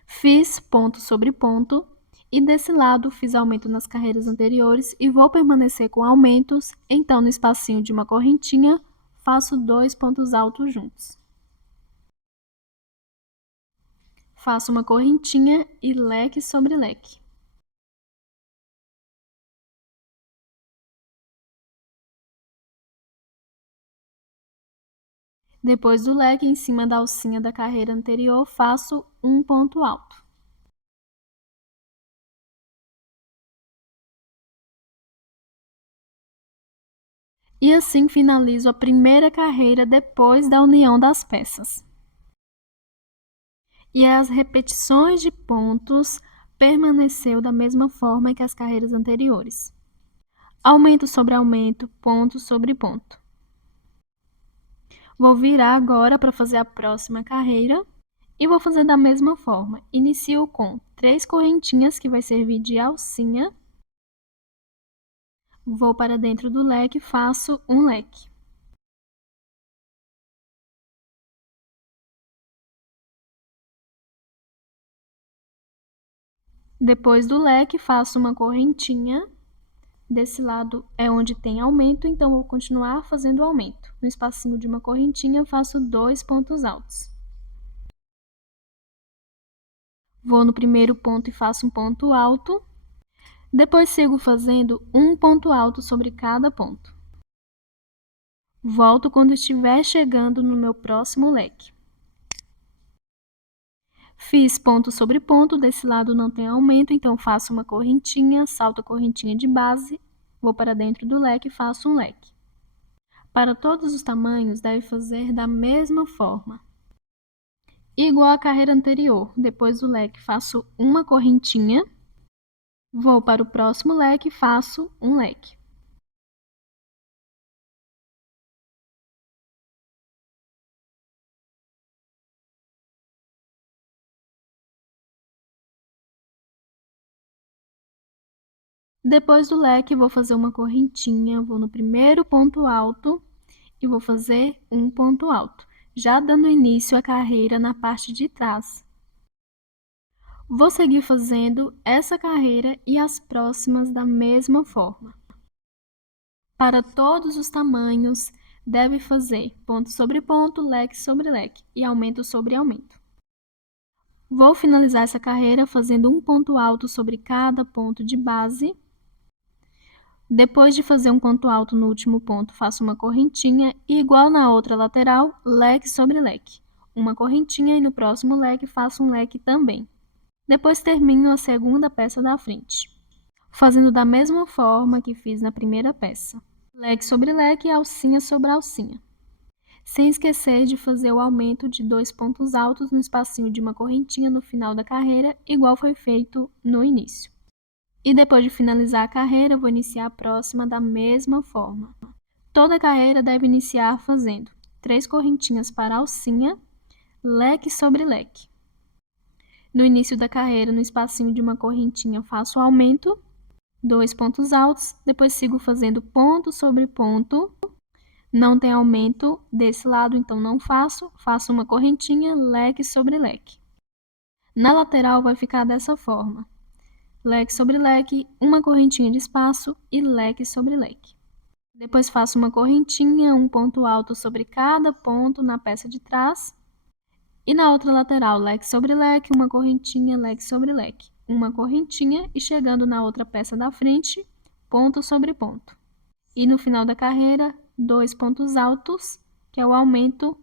Fiz ponto sobre ponto e desse lado fiz aumento nas carreiras anteriores e vou permanecer com aumentos, então no espacinho de uma correntinha, faço 2 pontos altos juntos. Faço uma correntinha e leque sobre leque. Depois do leque, em cima da alcinha da carreira anterior, faço um ponto alto. E assim finalizo a primeira carreira depois da união das peças. E as repetições de pontos permaneceu da mesma forma que as carreiras anteriores. Aumento sobre aumento, ponto sobre ponto. Vou virar agora para fazer a próxima carreira e vou fazer da mesma forma. Inicio com 3 correntinhas, que vai servir de alcinha. Vou para dentro do leque e faço um leque. Depois do leque, faço uma correntinha. Desse lado é onde tem aumento, então vou continuar fazendo aumento. No espacinho de uma correntinha, faço 2 pontos altos. Vou no primeiro ponto e faço um ponto alto. Depois sigo fazendo um ponto alto sobre cada ponto. Volto quando estiver chegando no meu próximo leque. Fiz ponto sobre ponto, desse lado não tem aumento, então faço uma correntinha, salto a correntinha de base, vou para dentro do leque e faço um leque. Para todos os tamanhos, deve fazer da mesma forma. Igual à carreira anterior, depois do leque faço uma correntinha, vou para o próximo leque e faço um leque. Depois do leque, vou fazer uma correntinha, vou no primeiro ponto alto e vou fazer um ponto alto, já dando início à carreira na parte de trás. Vou seguir fazendo essa carreira e as próximas da mesma forma. Para todos os tamanhos, deve fazer ponto sobre ponto, leque sobre leque e aumento sobre aumento. Vou finalizar essa carreira fazendo um ponto alto sobre cada ponto de base. Depois de fazer um ponto alto no último ponto, faço uma correntinha e, igual na outra lateral, leque sobre leque. Uma correntinha e no próximo leque faço um leque também. Depois termino a segunda peça da frente, fazendo da mesma forma que fiz na primeira peça. Leque sobre leque e alcinha sobre alcinha. Sem esquecer de fazer o aumento de 2 pontos altos no espacinho de uma correntinha no final da carreira, igual foi feito no início. E depois de finalizar a carreira, vou iniciar a próxima da mesma forma. Toda a carreira deve iniciar fazendo 3 correntinhas para alcinha, leque sobre leque. No início da carreira, no espacinho de uma correntinha, faço o aumento, 2 pontos altos, depois sigo fazendo ponto sobre ponto. Não tem aumento desse lado, então não faço. Faço uma correntinha, leque sobre leque. Na lateral vai ficar dessa forma. Leque sobre leque, uma correntinha de espaço e leque sobre leque. Depois faço uma correntinha, um ponto alto sobre cada ponto na peça de trás. E na outra lateral, leque sobre leque, uma correntinha, leque sobre leque. Uma correntinha e chegando na outra peça da frente, ponto sobre ponto. E no final da carreira, 2 pontos altos, que é o aumento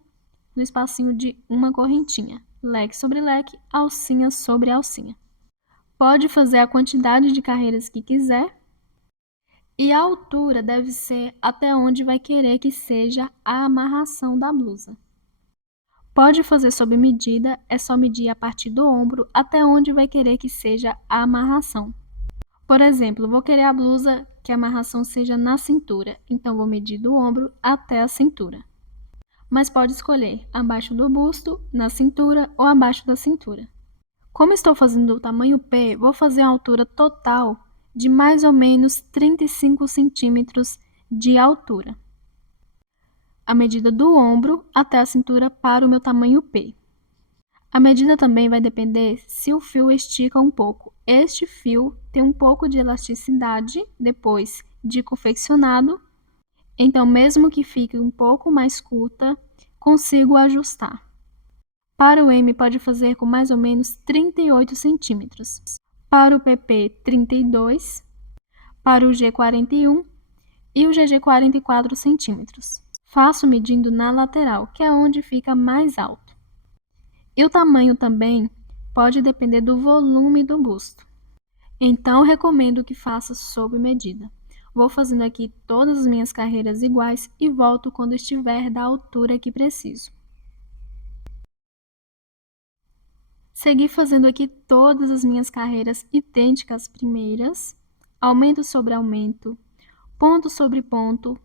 no espacinho de uma correntinha. Leque sobre leque, alcinha sobre alcinha. Pode fazer a quantidade de carreiras que quiser. E a altura deve ser até onde vai querer que seja a amarração da blusa. Pode fazer sob medida, é só medir a partir do ombro até onde vai querer que seja a amarração. Por exemplo, vou querer a blusa que a amarração seja na cintura, então vou medir do ombro até a cintura. Mas pode escolher abaixo do busto, na cintura ou abaixo da cintura. Como estou fazendo o tamanho P, vou fazer a altura total de mais ou menos 35 centímetros de altura. A medida do ombro até a cintura para o meu tamanho P. A medida também vai depender se o fio estica um pouco. Este fio tem um pouco de elasticidade depois de confeccionado, então mesmo que fique um pouco mais curta, consigo ajustar. Para o M pode fazer com mais ou menos 38 centímetros. Para o PP, 32. Para o G, 41. E o GG, 44 centímetros. Faço medindo na lateral, que é onde fica mais alto. E o tamanho também pode depender do volume do busto. Então, recomendo que faça sob medida. Vou fazendo aqui todas as minhas carreiras iguais e volto quando estiver da altura que preciso. Segui fazendo aqui todas as minhas carreiras idênticas às primeiras, aumento sobre aumento, ponto sobre ponto,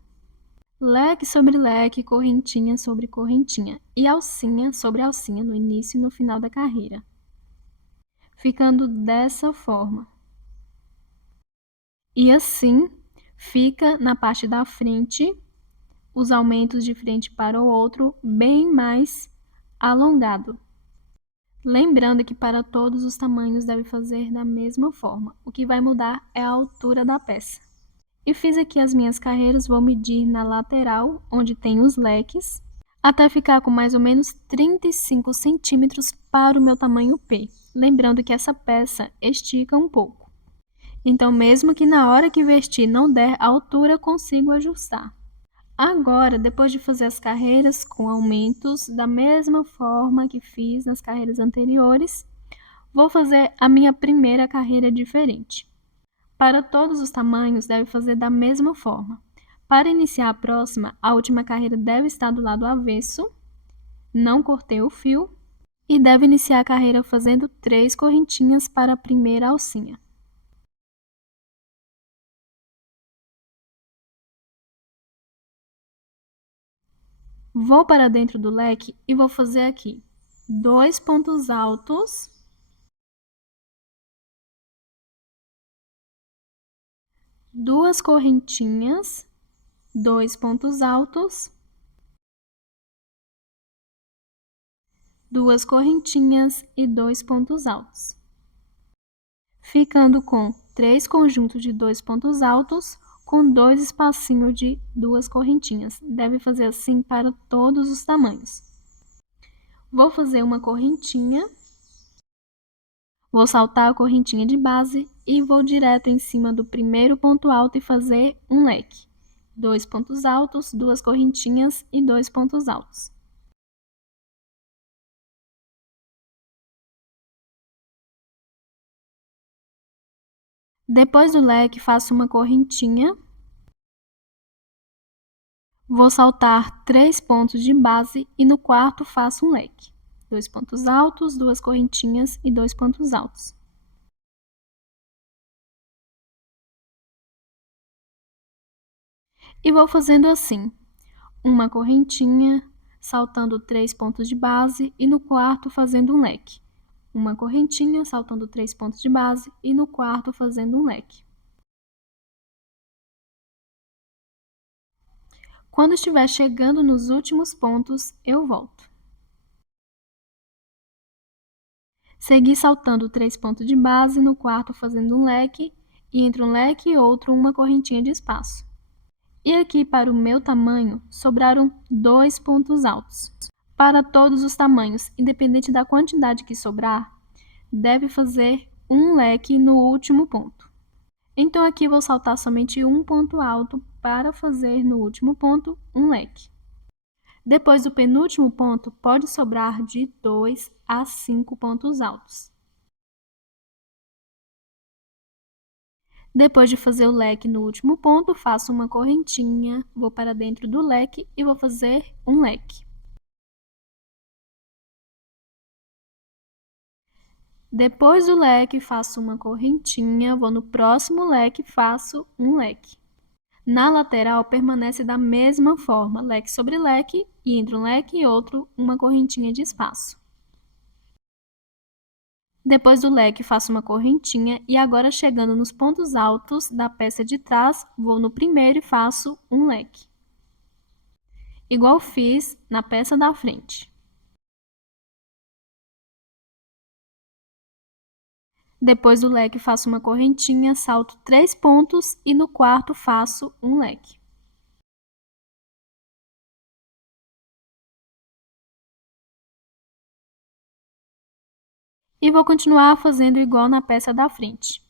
leque sobre leque, correntinha sobre correntinha e alcinha sobre alcinha no início e no final da carreira, ficando dessa forma. E assim fica na parte da frente, os aumentos de frente para o outro bem mais alongado. Lembrando que para todos os tamanhos deve fazer da mesma forma. O que vai mudar é a altura da peça. E fiz aqui as minhas carreiras, vou medir na lateral, onde tem os leques, até ficar com mais ou menos 35 centímetros para o meu tamanho P. Lembrando que essa peça estica um pouco. Então, mesmo que na hora que vestir não der a altura, consigo ajustar. Agora, depois de fazer as carreiras com aumentos, da mesma forma que fiz nas carreiras anteriores, vou fazer a minha primeira carreira diferente. Para todos os tamanhos, deve fazer da mesma forma. Para iniciar a próxima, a última carreira deve estar do lado avesso, não cortei o fio, e deve iniciar a carreira fazendo 3 correntinhas para a primeira alcinha. Vou para dentro do leque e vou fazer aqui 2 pontos altos, 2 correntinhas, 2 pontos altos, 2 correntinhas e 2 pontos altos, ficando com 3 conjuntos de 2 pontos altos com 2 espacinhos de 2 correntinhas. Deve fazer assim para todos os tamanhos. Vou fazer uma correntinha, vou saltar a correntinha de base e vou direto em cima do primeiro ponto alto e fazer um leque. 2 pontos altos, 2 correntinhas e 2 pontos altos. Depois do leque, faço uma correntinha. Vou saltar 3 pontos de base e no quarto faço um leque. 2 pontos altos, 2 correntinhas e 2 pontos altos. E vou fazendo assim, uma correntinha, saltando 3 pontos de base e no quarto fazendo um leque. Uma correntinha, saltando 3 pontos de base e no quarto fazendo um leque. Quando estiver chegando nos últimos pontos, eu volto. Segui saltando 3 pontos de base, no quarto fazendo um leque, e entre um leque e outro uma correntinha de espaço. E aqui, para o meu tamanho, sobraram 2 pontos altos. Para todos os tamanhos, independente da quantidade que sobrar, deve fazer um leque no último ponto. Então, aqui vou saltar somente um ponto alto para fazer no último ponto um leque. Depois do penúltimo ponto, pode sobrar de 2 a 5 pontos altos. Depois de fazer o leque no último ponto, faço uma correntinha, vou para dentro do leque e vou fazer um leque. Depois do leque, faço uma correntinha, vou no próximo leque e faço um leque. Na lateral, permanece da mesma forma, leque sobre leque, e entre um leque e outro, uma correntinha de espaço. Depois do leque, faço uma correntinha e agora, chegando nos pontos altos da peça de trás, vou no primeiro e faço um leque, igual fiz na peça da frente. Depois do leque, faço uma correntinha, salto 3 pontos e no quarto faço um leque. E vou continuar fazendo igual na peça da frente.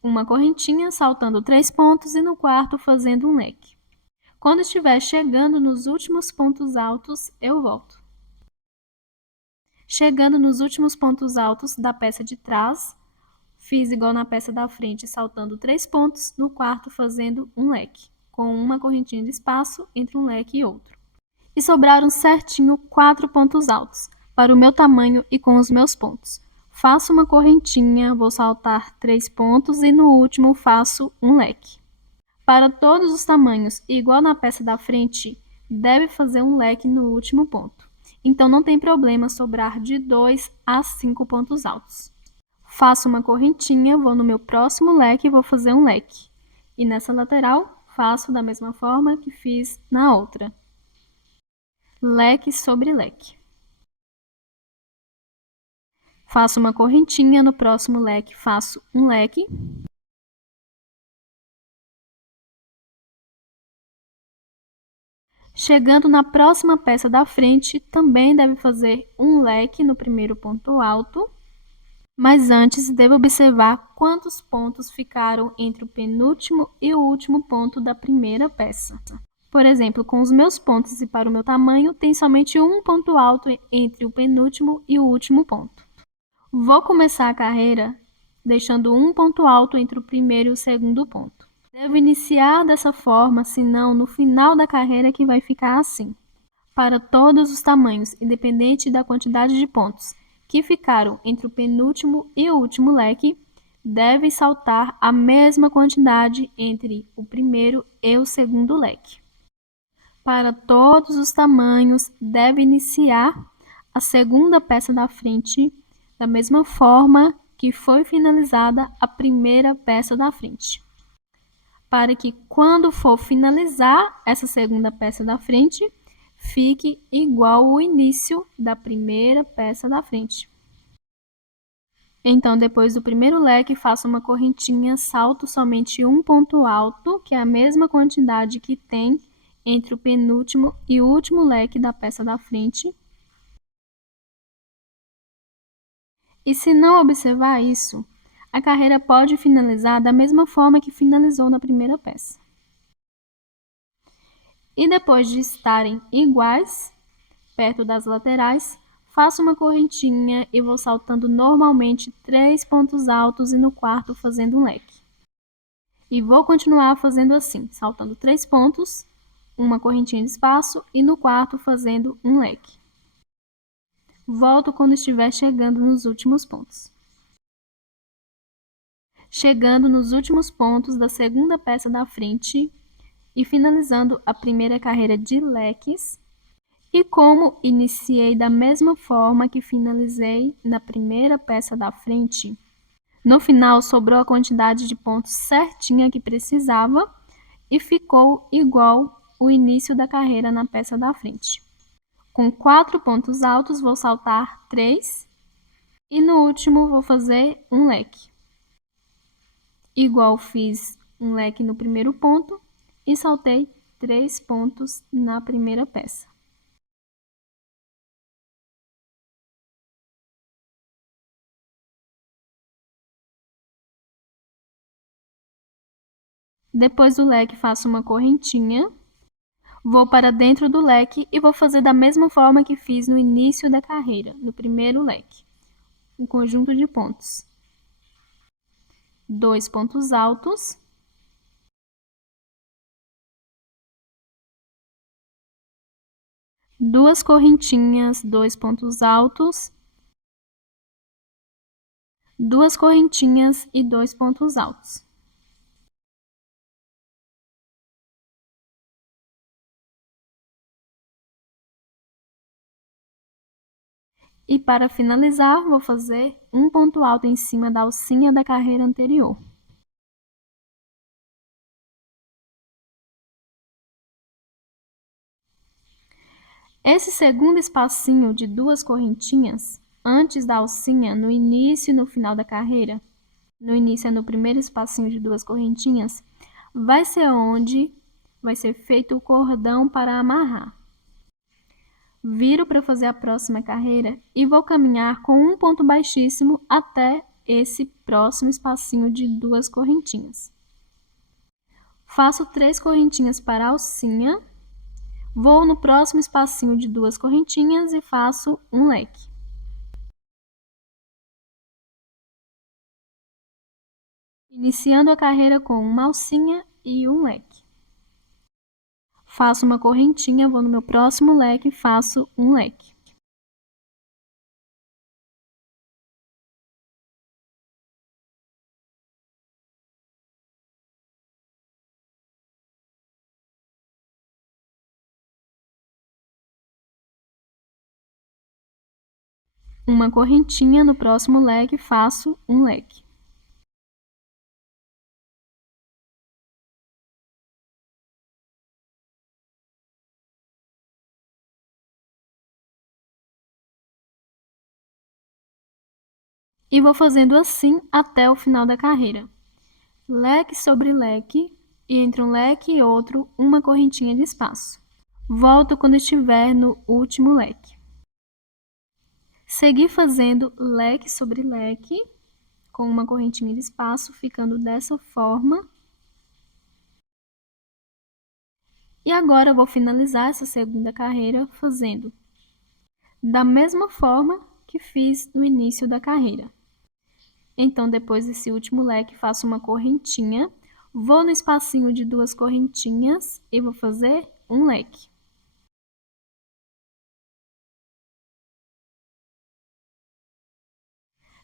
Uma correntinha, saltando 3 pontos e no quarto fazendo um leque. Quando estiver chegando nos últimos pontos altos, eu volto. Chegando nos últimos pontos altos da peça de trás, fiz igual na peça da frente, saltando 3 pontos, no quarto fazendo um leque, com uma correntinha de espaço entre um leque e outro. E sobraram certinho 4 pontos altos, para o meu tamanho e com os meus pontos. Faço uma correntinha, vou saltar 3 pontos e no último faço um leque. Para todos os tamanhos, igual na peça da frente, deve fazer um leque no último ponto. Então, não tem problema sobrar de 2 a 5 pontos altos. Faço uma correntinha, vou no meu próximo leque e vou fazer um leque. E nessa lateral, faço da mesma forma que fiz na outra. Leque sobre leque. Faço uma correntinha, no próximo leque faço um leque. Chegando na próxima peça da frente, também deve fazer um leque no primeiro ponto alto, mas antes deve observar quantos pontos ficaram entre o penúltimo e o último ponto da primeira peça. Por exemplo, com os meus pontos e para o meu tamanho, tem somente um ponto alto entre o penúltimo e o último ponto. Vou começar a carreira deixando um ponto alto entre o primeiro e o segundo ponto. Devo iniciar dessa forma, senão no final da carreira que vai ficar assim. Para todos os tamanhos, independente da quantidade de pontos que ficaram entre o penúltimo e o último leque, deve saltar a mesma quantidade entre o primeiro e o segundo leque. Para todos os tamanhos, deve iniciar a segunda peça da frente da mesma forma que foi finalizada a primeira peça da frente, para que quando for finalizar essa segunda peça da frente, fique igual ao início da primeira peça da frente. Então, depois do primeiro leque, faço uma correntinha, salto somente um ponto alto, que é a mesma quantidade que tem entre o penúltimo e o último leque da peça da frente. E se não observar isso, a carreira pode finalizar da mesma forma que finalizou na primeira peça. E depois de estarem iguais, perto das laterais, faço uma correntinha e vou saltando normalmente 3 pontos altos e no quarto fazendo um leque. E vou continuar fazendo assim, saltando 3 pontos, uma correntinha de espaço e no quarto fazendo um leque. Volto quando estiver chegando nos últimos pontos. Chegando nos últimos pontos da segunda peça da frente e finalizando a primeira carreira de leques. E como iniciei da mesma forma que finalizei na primeira peça da frente, no final sobrou a quantidade de pontos certinha que precisava e ficou igual o início da carreira na peça da frente. Com 4 pontos altos, vou saltar 3 e no último vou fazer um leque. Igual fiz um leque no primeiro ponto e saltei 3 pontos na primeira peça. Depois do leque, faço uma correntinha, vou para dentro do leque e vou fazer da mesma forma que fiz no início da carreira, no primeiro leque. Um conjunto de pontos. 2 pontos altos. Duas correntinhas, 2 pontos altos. Duas correntinhas e 2 pontos altos. E para finalizar, vou fazer um ponto alto em cima da alcinha da carreira anterior. Esse segundo espacinho de 2 correntinhas, antes da alcinha, no início e no final da carreira, no início é no primeiro espacinho de 2 correntinhas, vai ser onde vai ser feito o cordão para amarrar. Viro para fazer a próxima carreira e vou caminhar com um ponto baixíssimo até esse próximo espacinho de 2 correntinhas. Faço 3 correntinhas para a alcinha, vou no próximo espacinho de 2 correntinhas e faço um leque. Iniciando a carreira com uma alcinha e um leque. Faço uma correntinha, vou no meu próximo leque e faço um leque. uma correntinha, no próximo leque faço um leque. E vou fazendo assim até o final da carreira. Leque sobre leque, e entre um leque e outro, uma correntinha de espaço. Volto quando estiver no último leque. Segui fazendo leque sobre leque, com uma correntinha de espaço, ficando dessa forma. E agora eu vou finalizar essa segunda carreira fazendo da mesma forma que fiz no início da carreira. Então, depois desse último leque, faço uma correntinha, vou no espacinho de duas correntinhas e vou fazer um leque.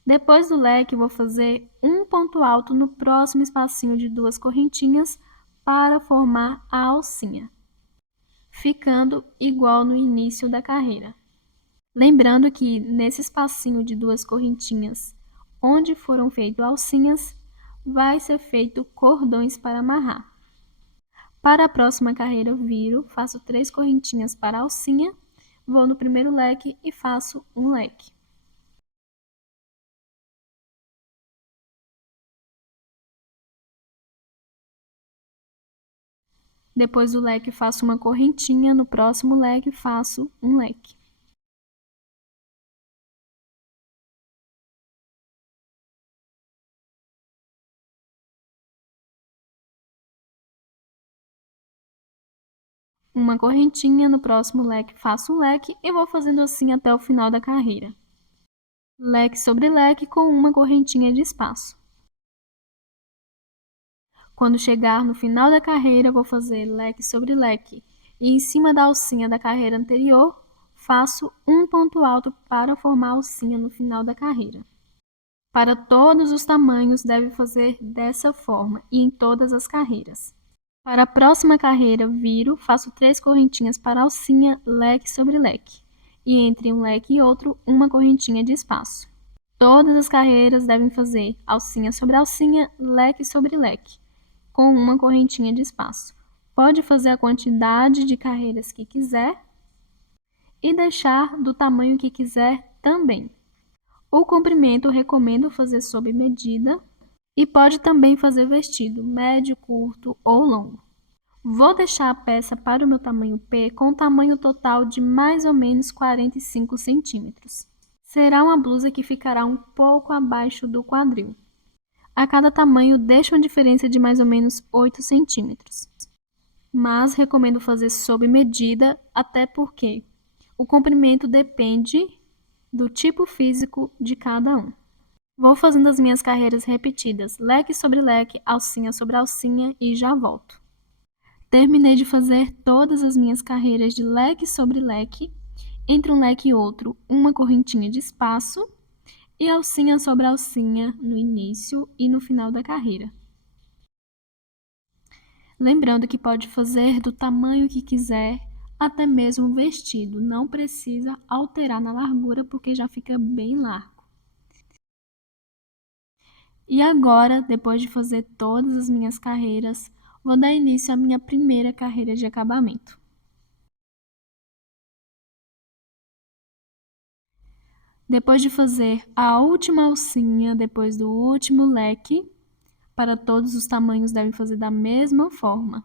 Depois do leque, vou fazer um ponto alto no próximo espacinho de duas correntinhas para formar a alcinha, ficando igual no início da carreira. Lembrando que nesse espacinho de duas correntinhas, onde foram feitas alcinhas, vai ser feito cordões para amarrar. Para a próxima carreira, eu viro, faço 3 correntinhas para a alcinha, vou no primeiro leque e faço um leque. Depois do leque, faço uma correntinha, no próximo leque, faço um leque. Uma correntinha, no próximo leque, faço um leque e vou fazendo assim até o final da carreira. Leque sobre leque com uma correntinha de espaço. Quando chegar no final da carreira, vou fazer leque sobre leque e em cima da alcinha da carreira anterior, faço um ponto alto para formar a alcinha no final da carreira. Para todos os tamanhos, deve fazer dessa forma e em todas as carreiras. Para a próxima carreira, viro, faço 3 correntinhas para a alcinha, leque sobre leque, e entre um leque e outro, uma correntinha de espaço. Todas as carreiras devem fazer alcinha sobre alcinha, leque sobre leque, com uma correntinha de espaço. Pode fazer a quantidade de carreiras que quiser e deixar do tamanho que quiser também. O comprimento eu recomendo fazer sob medida e pode também fazer vestido médio, curto ou longo. Vou deixar a peça para o meu tamanho P com um tamanho total de mais ou menos 45 centímetros. Será uma blusa que ficará um pouco abaixo do quadril. A cada tamanho deixa uma diferença de mais ou menos 8 centímetros. Mas recomendo fazer sob medida, até porque o comprimento depende do tipo físico de cada um. Vou fazendo as minhas carreiras repetidas, leque sobre leque, alcinha sobre alcinha e já volto. Terminei de fazer todas as minhas carreiras de leque sobre leque, entre um leque e outro, uma correntinha de espaço e alcinha sobre alcinha no início e no final da carreira. Lembrando que pode fazer do tamanho que quiser, até mesmo o vestido, não precisa alterar na largura porque já fica bem largo. E agora, depois de fazer todas as minhas carreiras, vou dar início à minha primeira carreira de acabamento. Depois de fazer a última alcinha, depois do último leque, para todos os tamanhos devem fazer da mesma forma.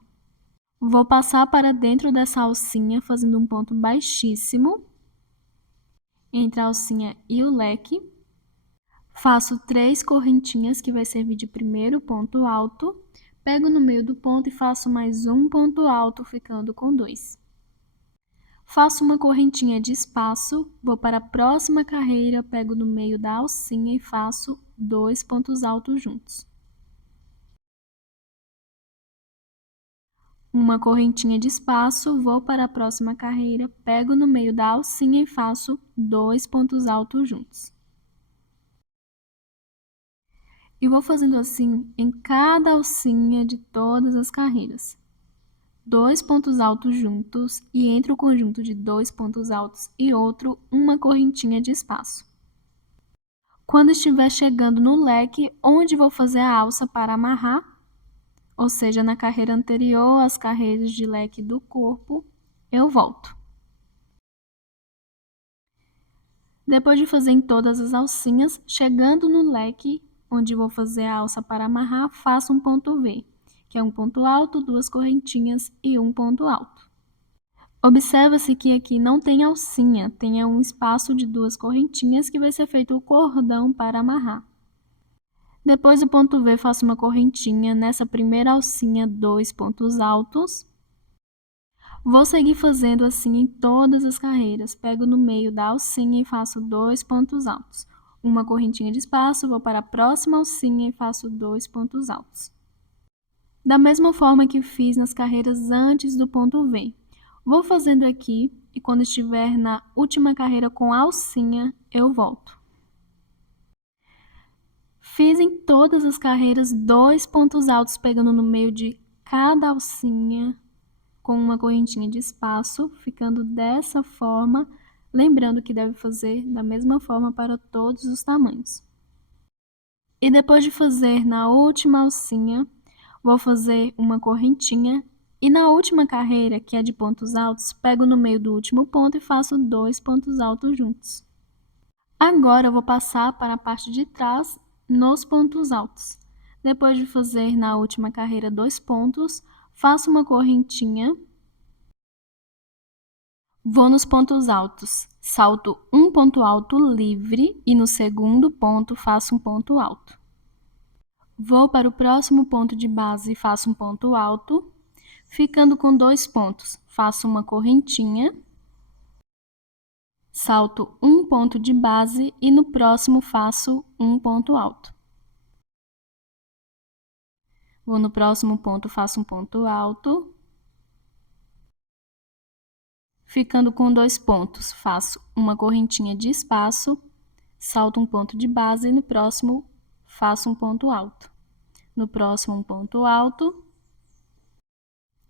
Vou passar para dentro dessa alcinha, fazendo um ponto baixíssimo entre a alcinha e o leque. Faço 3 correntinhas, que vai servir de primeiro ponto alto. Pego no meio do ponto e faço mais um ponto alto, ficando com 2. Faço uma correntinha de espaço, vou para a próxima carreira, pego no meio da alcinha e faço 2 pontos altos juntos. Uma correntinha de espaço, vou para a próxima carreira, pego no meio da alcinha e faço 2 pontos altos juntos. E vou fazendo assim em cada alcinha de todas as carreiras. 2 pontos altos juntos e entre o conjunto de 2 pontos altos e outro, uma correntinha de espaço. Quando estiver chegando no leque, onde vou fazer a alça para amarrar, ou seja, na carreira anterior às carreiras de leque do corpo, eu volto. Depois de fazer em todas as alcinhas, chegando no leque, onde vou fazer a alça para amarrar, faço um ponto V, que é um ponto alto, 2 correntinhas e um ponto alto. Observa-se que aqui não tem alcinha, tem um espaço de 2 correntinhas que vai ser feito o cordão para amarrar. Depois do ponto V, faço uma correntinha, nessa primeira alcinha, 2 pontos altos. Vou seguir fazendo assim em todas as carreiras. Pego no meio da alcinha e faço 2 pontos altos. Uma correntinha de espaço, vou para a próxima alcinha e faço 2 pontos altos. Da mesma forma que fiz nas carreiras antes do ponto V. Vou fazendo aqui e quando estiver na última carreira com a alcinha, eu volto. Fiz em todas as carreiras 2 pontos altos pegando no meio de cada alcinha com uma correntinha de espaço, ficando dessa forma, lembrando que deve fazer da mesma forma para todos os tamanhos. E depois de fazer na última alcinha, vou fazer uma correntinha e na última carreira, que é de pontos altos, pego no meio do último ponto e faço 2 pontos altos juntos. Agora eu vou passar para a parte de trás nos pontos altos. Depois de fazer na última carreira 2 pontos, faço uma correntinha. Vou nos pontos altos, salto um ponto alto livre e no segundo ponto faço um ponto alto. Vou para o próximo ponto de base e faço um ponto alto, ficando com 2 pontos, faço uma correntinha, salto um ponto de base e no próximo faço um ponto alto. Vou no próximo ponto, faço um ponto alto. Ficando com 2 pontos, faço uma correntinha de espaço, salto um ponto de base e no próximo faço um ponto alto. No próximo, um ponto alto.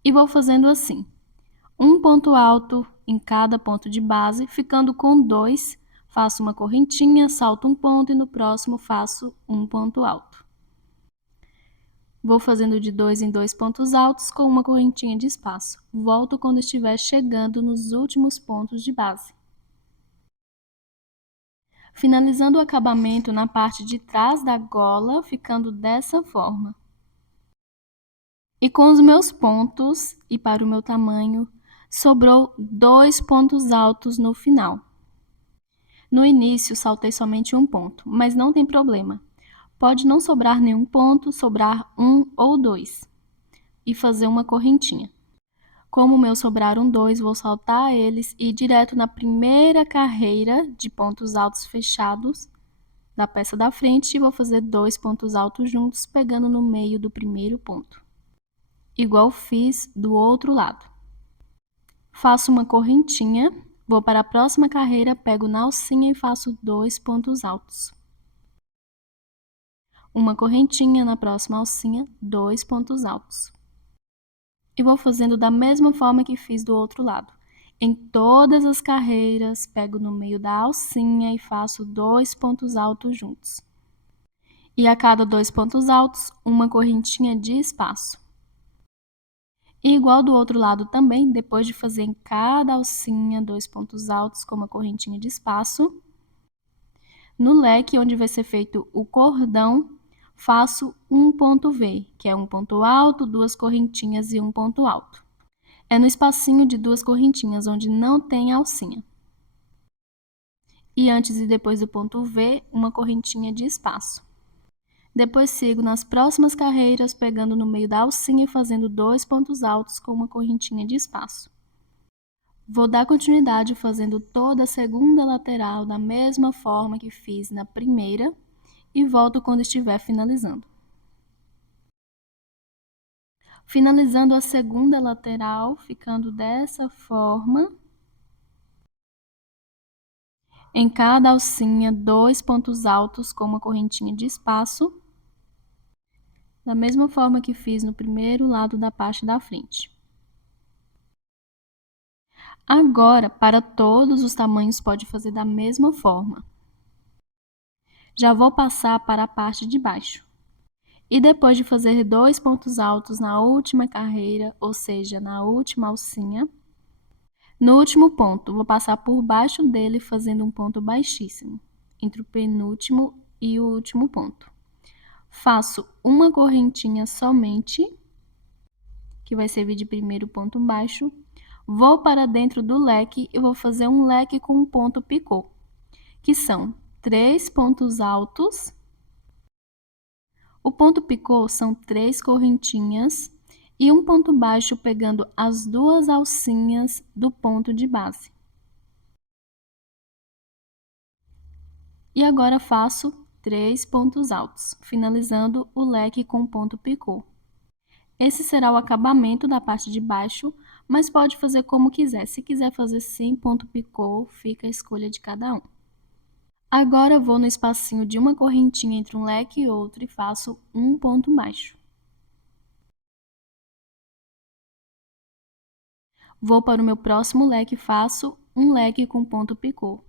E vou fazendo assim. Um ponto alto em cada ponto de base, ficando com 2, faço uma correntinha, salto um ponto e no próximo faço um ponto alto. Vou fazendo de 2 em 2 pontos altos com uma correntinha de espaço. Volto quando estiver chegando nos últimos pontos de base. Finalizando o acabamento na parte de trás da gola, ficando dessa forma. E com os meus pontos, e para o meu tamanho, sobrou 2 pontos altos no final. No início, saltei somente um ponto, mas não tem problema. Pode não sobrar nenhum ponto, sobrar um ou 2. E fazer uma correntinha. Como o meu sobraram 2, vou saltar eles e ir direto na primeira carreira de pontos altos fechados da peça da frente e vou fazer 2 pontos altos juntos, pegando no meio do primeiro ponto. Igual fiz do outro lado. Faço uma correntinha, vou para a próxima carreira, pego na alcinha e faço 2 pontos altos. Uma correntinha na próxima alcinha, 2 pontos altos. E vou fazendo da mesma forma que fiz do outro lado. Em todas as carreiras, pego no meio da alcinha e faço 2 pontos altos juntos. E a cada 2 pontos altos, uma correntinha de espaço. E igual do outro lado também, depois de fazer em cada alcinha 2 pontos altos com uma correntinha de espaço, no leque onde vai ser feito o cordão, faço um ponto V, que é um ponto alto, 2 correntinhas e um ponto alto. É no espacinho de 2 correntinhas, onde não tem alcinha. E antes e depois do ponto V, uma correntinha de espaço. Depois sigo nas próximas carreiras, pegando no meio da alcinha e fazendo 2 pontos altos com uma correntinha de espaço. Vou dar continuidade fazendo toda a segunda lateral da mesma forma que fiz na primeira e volto quando estiver finalizando. Finalizando a segunda lateral, ficando dessa forma. Em cada alcinha, 2 pontos altos com uma correntinha de espaço, da mesma forma que fiz no primeiro lado da parte da frente. Agora, para todos os tamanhos, pode fazer da mesma forma. Já vou passar para a parte de baixo. E depois de fazer 2 pontos altos na última carreira, ou seja, na última alcinha, no último ponto, vou passar por baixo dele fazendo um ponto baixíssimo, entre o penúltimo e o último ponto. Faço uma correntinha somente, que vai servir de primeiro ponto baixo. Vou para dentro do leque e vou fazer um leque com um ponto picô, que são 3 pontos altos. O ponto picô são 3 correntinhas e um ponto baixo pegando as 2 alcinhas do ponto de base. E agora faço 3 pontos altos, finalizando o leque com ponto picô. Esse será o acabamento da parte de baixo, mas pode fazer como quiser. Se quiser fazer sem ponto picô, fica a escolha de cada um. Agora vou no espacinho de uma correntinha entre um leque e outro e faço um ponto baixo. Vou para o meu próximo leque e faço um leque com ponto picô,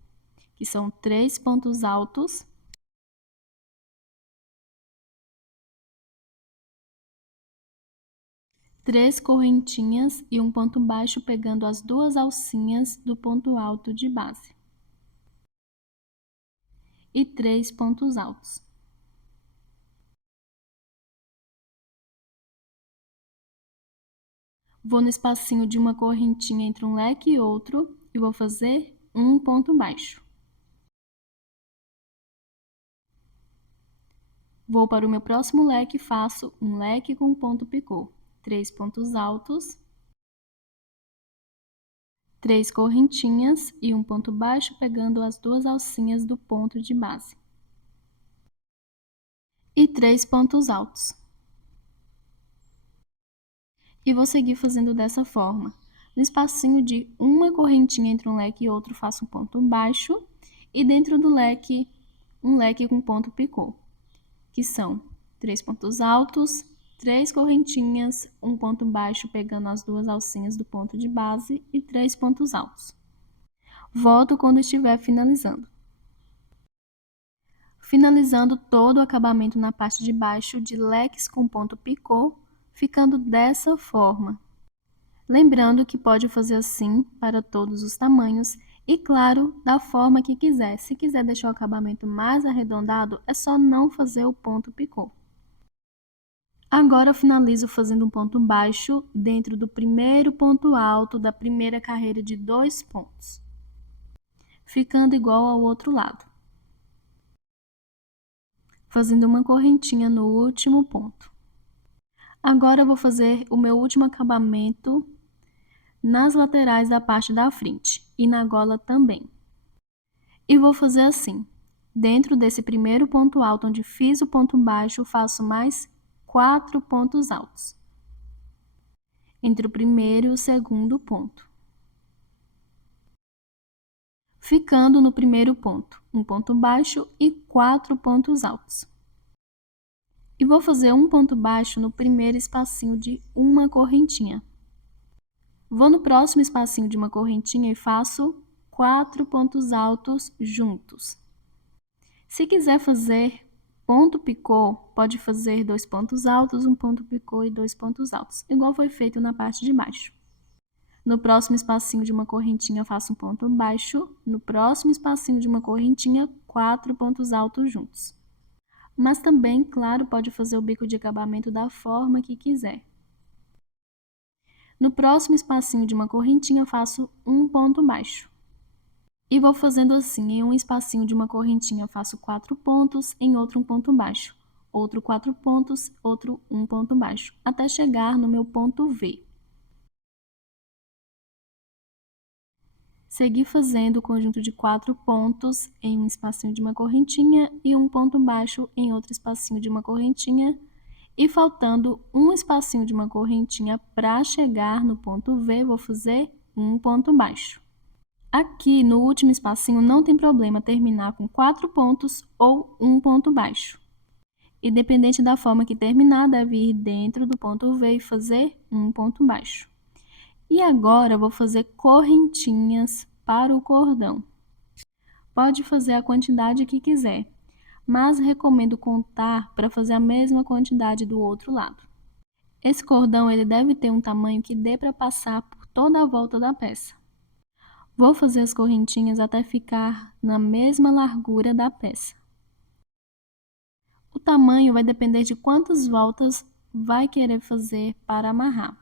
que são 3 pontos altos, três correntinhas e um ponto baixo pegando as 2 alcinhas do ponto alto de base. E 3 pontos altos. Vou no espacinho de uma correntinha entre um leque e outro e vou fazer um ponto baixo. Vou para o meu próximo leque e faço um leque com ponto picô. 3 pontos altos, 3 correntinhas e um ponto baixo pegando as 2 alcinhas do ponto de base. E 3 pontos altos. E vou seguir fazendo dessa forma. No espacinho de uma correntinha entre um leque e outro, faço um ponto baixo e dentro do leque, um leque com ponto picô, que são 3 pontos altos, 3 correntinhas, um ponto baixo pegando as 2 alcinhas do ponto de base e 3 pontos altos. Volto quando estiver finalizando. Finalizando todo o acabamento na parte de baixo de leques com ponto picô, ficando dessa forma. Lembrando que pode fazer assim para todos os tamanhos e, claro, da forma que quiser. Se quiser deixar o acabamento mais arredondado, é só não fazer o ponto picô. Agora eu finalizo fazendo um ponto baixo dentro do primeiro ponto alto da primeira carreira de 2 pontos, ficando igual ao outro lado, fazendo uma correntinha no último ponto. Agora eu vou fazer o meu último acabamento nas laterais da parte da frente e na gola também. E vou fazer assim, dentro desse primeiro ponto alto onde fiz o ponto baixo, faço mais 4 pontos altos, entre o primeiro e o segundo ponto. Ficando no primeiro ponto, um ponto baixo e 4 pontos altos. E vou fazer um ponto baixo no primeiro espacinho de uma correntinha. Vou no próximo espacinho de uma correntinha e faço 4 pontos altos juntos. Se quiser fazer ponto picô, pode fazer 2 pontos altos, um ponto picô e 2 pontos altos, igual foi feito na parte de baixo. No próximo espacinho de uma correntinha, faço um ponto baixo. No próximo espacinho de uma correntinha, 4 pontos altos juntos. Mas também, claro, pode fazer o bico de acabamento da forma que quiser. No próximo espacinho de uma correntinha, faço um ponto baixo. E vou fazendo assim, em um espacinho de uma correntinha, faço 4 pontos, em outro um ponto baixo. Outro 4 pontos, outro um ponto baixo, até chegar no meu ponto V. Segui fazendo o conjunto de 4 pontos em um espacinho de uma correntinha e um ponto baixo em outro espacinho de uma correntinha, e faltando um espacinho de uma correntinha para chegar no ponto V, vou fazer um ponto baixo. Aqui no último espacinho não tem problema terminar com 4 pontos ou um ponto baixo. Independente da forma que terminar, deve ir dentro do ponto V e fazer um ponto baixo. E agora eu vou fazer correntinhas para o cordão. Pode fazer a quantidade que quiser, mas recomendo contar para fazer a mesma quantidade do outro lado. Esse cordão ele deve ter um tamanho que dê para passar por toda a volta da peça. Vou fazer as correntinhas até ficar na mesma largura da peça. O tamanho vai depender de quantas voltas vai querer fazer para amarrar.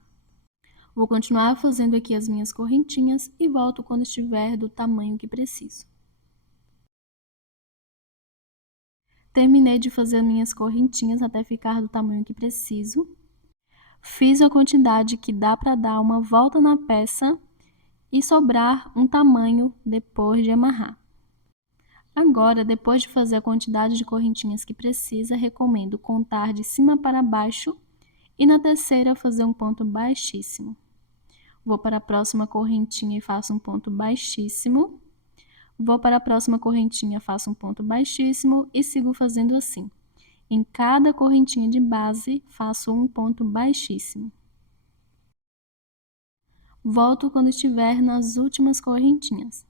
Vou continuar fazendo aqui as minhas correntinhas e volto quando estiver do tamanho que preciso. Terminei de fazer minhas correntinhas até ficar do tamanho que preciso. Fiz a quantidade que dá para dar uma volta na peça e sobrar um tamanho depois de amarrar. Agora, depois de fazer a quantidade de correntinhas que precisa, recomendo contar de cima para baixo e na terceira fazer um ponto baixíssimo. Vou para a próxima correntinha e faço um ponto baixíssimo. Vou para a próxima correntinha, faço um ponto baixíssimo e sigo fazendo assim. Em cada correntinha de base, faço um ponto baixíssimo. Volto quando estiver nas últimas correntinhas.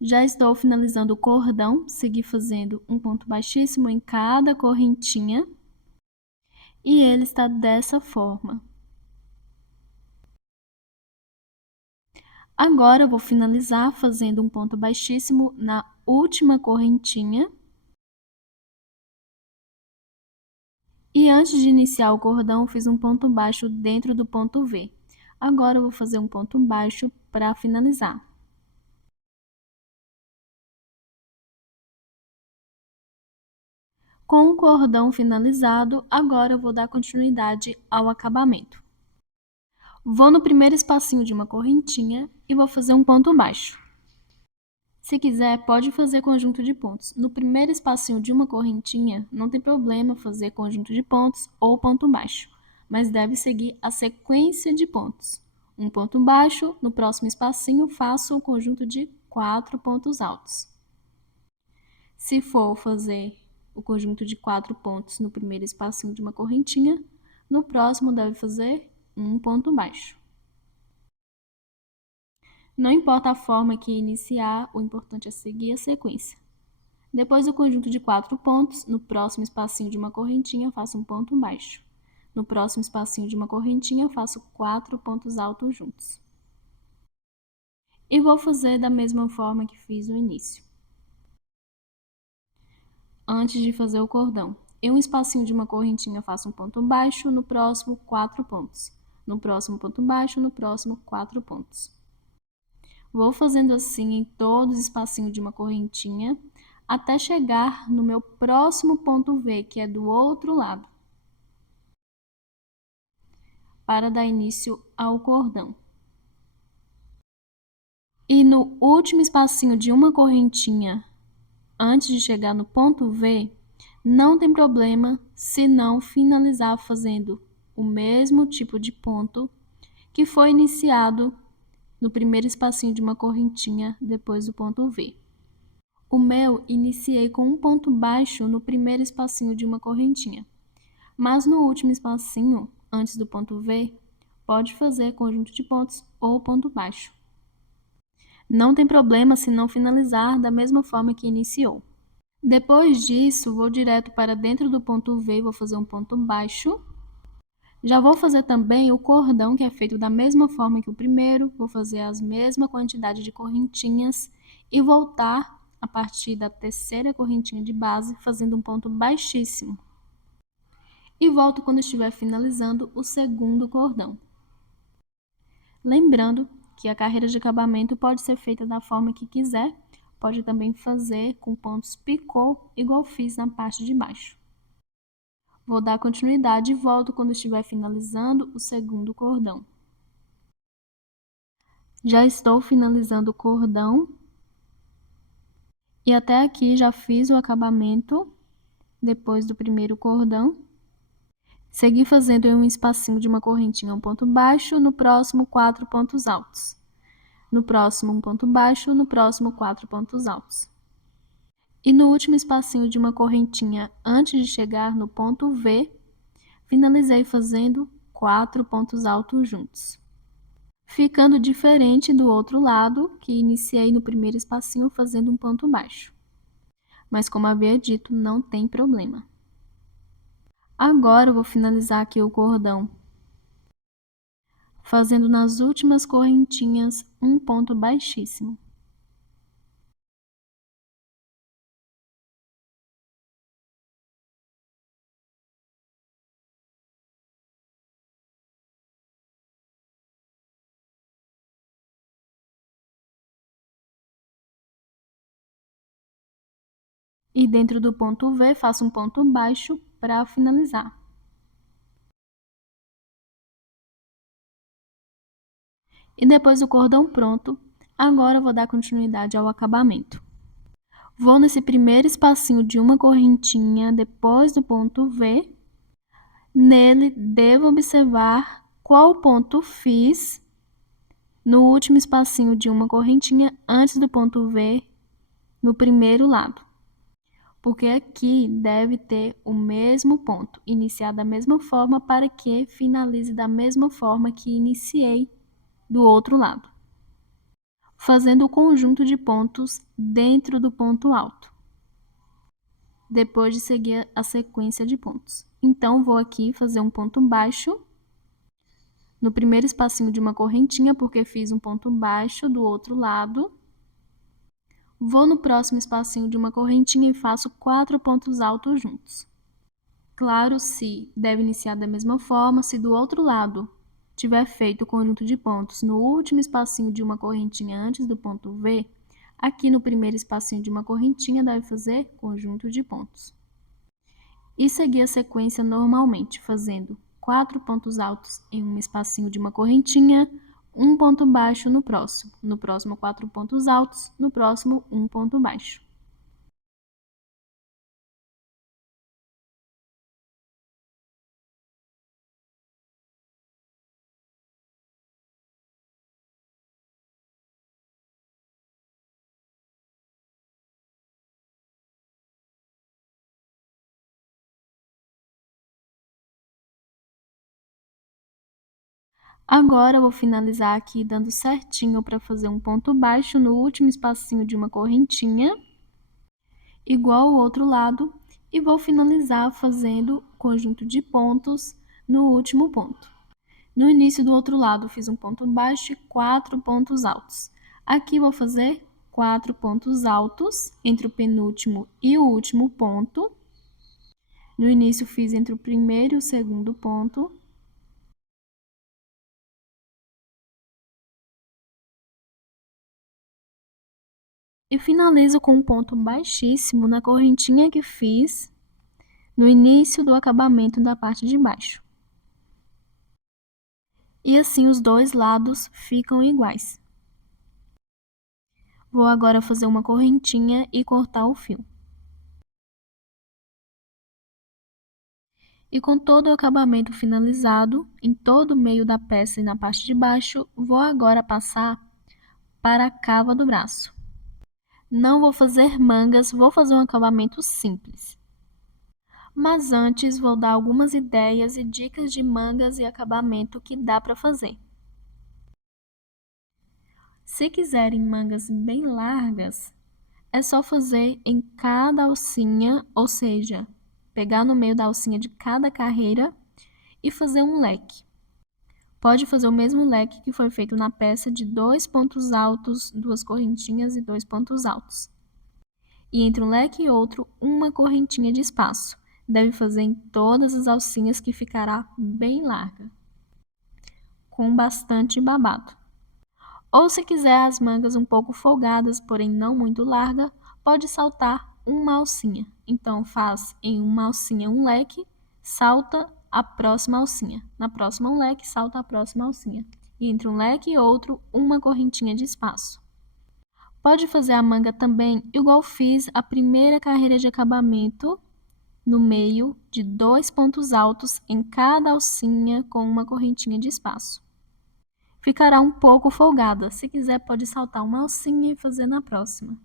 Já estou finalizando o cordão, segui fazendo um ponto baixíssimo em cada correntinha. E ele está dessa forma. Agora, eu vou finalizar fazendo um ponto baixíssimo na última correntinha. E antes de iniciar o cordão, fiz um ponto baixo dentro do ponto V. Agora, eu vou fazer um ponto baixo para finalizar. Com o cordão finalizado, agora eu vou dar continuidade ao acabamento. Vou no primeiro espacinho de uma correntinha e vou fazer um ponto baixo. Se quiser, pode fazer conjunto de pontos. No primeiro espacinho de uma correntinha, não tem problema fazer conjunto de pontos ou ponto baixo, mas deve seguir a sequência de pontos. Um ponto baixo, no próximo espacinho faço o conjunto de 4 pontos altos. Se for fazer o conjunto de 4 pontos no primeiro espacinho de uma correntinha, no próximo deve fazer um ponto baixo. Não importa a forma que iniciar, o importante é seguir a sequência. Depois do conjunto de 4 pontos, no próximo espacinho de uma correntinha, faço um ponto baixo. No próximo espacinho de uma correntinha, faço 4 pontos altos juntos. E vou fazer da mesma forma que fiz no início. Antes de fazer o cordão, em um espacinho de uma correntinha, faço um ponto baixo, no próximo 4 pontos. No próximo ponto baixo, no próximo 4 pontos. Vou fazendo assim em todos os espacinhos de uma correntinha, até chegar no meu próximo ponto V, que é do outro lado, para dar início ao cordão. E no último espacinho de uma correntinha, antes de chegar no ponto V, não tem problema se não finalizar fazendo o mesmo tipo de ponto que foi iniciado no primeiro espacinho de uma correntinha depois do ponto V. O meu, iniciei com um ponto baixo no primeiro espacinho de uma correntinha, mas no último espacinho, antes do ponto V, pode fazer conjunto de pontos ou ponto baixo. Não tem problema se não finalizar da mesma forma que iniciou. Depois disso, vou direto para dentro do ponto V e vou fazer um ponto baixo. Já vou fazer também o cordão, que é feito da mesma forma que o primeiro, vou fazer a mesma quantidade de correntinhas e voltar a partir da terceira correntinha de base, fazendo um ponto baixíssimo. E volto quando estiver finalizando o segundo cordão. Lembrando que a carreira de acabamento pode ser feita da forma que quiser, pode também fazer com pontos picô, igual fiz na parte de baixo. Vou dar continuidade e volto quando estiver finalizando o segundo cordão. Já estou finalizando o cordão. E até aqui já fiz o acabamento depois do primeiro cordão. Segui fazendo em um espacinho de uma correntinha um ponto baixo, no próximo 4 pontos altos. No próximo um ponto baixo, no próximo 4 pontos altos. E no último espacinho de uma correntinha, antes de chegar no ponto V, finalizei fazendo 4 pontos altos juntos. ficando diferente do outro lado, que iniciei no primeiro espacinho fazendo um ponto baixo. Mas como havia dito, não tem problema. Agora eu vou finalizar aqui o cordão, fazendo nas últimas correntinhas um ponto baixíssimo. E dentro do ponto V, faço um ponto baixo para finalizar. E depois do cordão pronto, agora eu vou dar continuidade ao acabamento. Vou nesse primeiro espacinho de uma correntinha depois do ponto V. Nele, devo observar qual ponto fiz no último espacinho de uma correntinha antes do ponto V no primeiro lado. Porque aqui deve ter o mesmo ponto, iniciar da mesma forma para que finalize da mesma forma que iniciei do outro lado, fazendo o conjunto de pontos dentro do ponto alto, depois de seguir a sequência de pontos. Então, vou aqui fazer um ponto baixo no primeiro espacinho de uma correntinha, porque fiz um ponto baixo do outro lado. Vou no próximo espacinho de uma correntinha e faço 4 pontos altos juntos. Claro, se deve iniciar da mesma forma, se do outro lado tiver feito o conjunto de pontos no último espacinho de uma correntinha antes do ponto V, aqui no primeiro espacinho de uma correntinha deve fazer conjunto de pontos. E seguir a sequência normalmente, fazendo 4 pontos altos em um espacinho de uma correntinha, um ponto baixo no próximo 4 pontos altos, no próximo um ponto baixo. Agora eu vou finalizar aqui dando certinho para fazer um ponto baixo no último espacinho de uma correntinha, igual ao outro lado, e vou finalizar fazendo conjunto de pontos no último ponto. No início do outro lado, fiz um ponto baixo e 4 pontos altos. Aqui vou fazer 4 pontos altos entre o penúltimo e o último ponto. No início, fiz entre o primeiro e o segundo ponto. E finalizo com um ponto baixíssimo na correntinha que fiz no início do acabamento da parte de baixo. E assim os dois lados ficam iguais. Vou agora fazer uma correntinha e cortar o fio. E com todo o acabamento finalizado, em todo o meio da peça e na parte de baixo, vou agora passar para a cava do braço. Não vou fazer mangas, vou fazer um acabamento simples. Mas antes vou dar algumas ideias e dicas de mangas e acabamento que dá para fazer. Se quiserem mangas bem largas, é só fazer em cada alcinha, ou seja, pegar no meio da alcinha de cada carreira e fazer um leque. Pode fazer o mesmo leque que foi feito na peça de 2 pontos altos, 2 correntinhas e 2 pontos altos. E entre um leque e outro, uma correntinha de espaço. Deve fazer em todas as alcinhas que ficará bem larga, com bastante babado. Ou se quiser as mangas um pouco folgadas, porém não muito larga, pode saltar uma alcinha. Então faz em uma alcinha um leque, salta a próxima alcinha. Na próxima um leque, salta a próxima alcinha. E entre um leque e outro, uma correntinha de espaço. Pode fazer a manga também igual fiz a primeira carreira de acabamento, no meio de 2 pontos altos em cada alcinha com uma correntinha de espaço. Ficará um pouco folgada. Se quiser, pode saltar uma alcinha e fazer na próxima.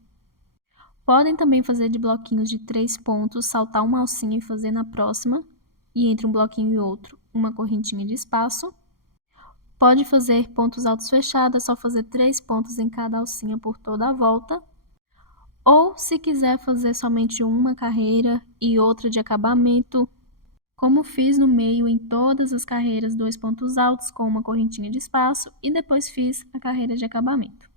Podem também fazer de bloquinhos de 3 pontos, saltar uma alcinha e fazer na próxima, e entre um bloquinho e outro, uma correntinha de espaço. Pode fazer pontos altos fechados, é só fazer 3 pontos em cada alcinha por toda a volta. Ou, se quiser fazer somente uma carreira e outra de acabamento, como fiz no meio em todas as carreiras, 2 pontos altos com uma correntinha de espaço e depois fiz a carreira de acabamento.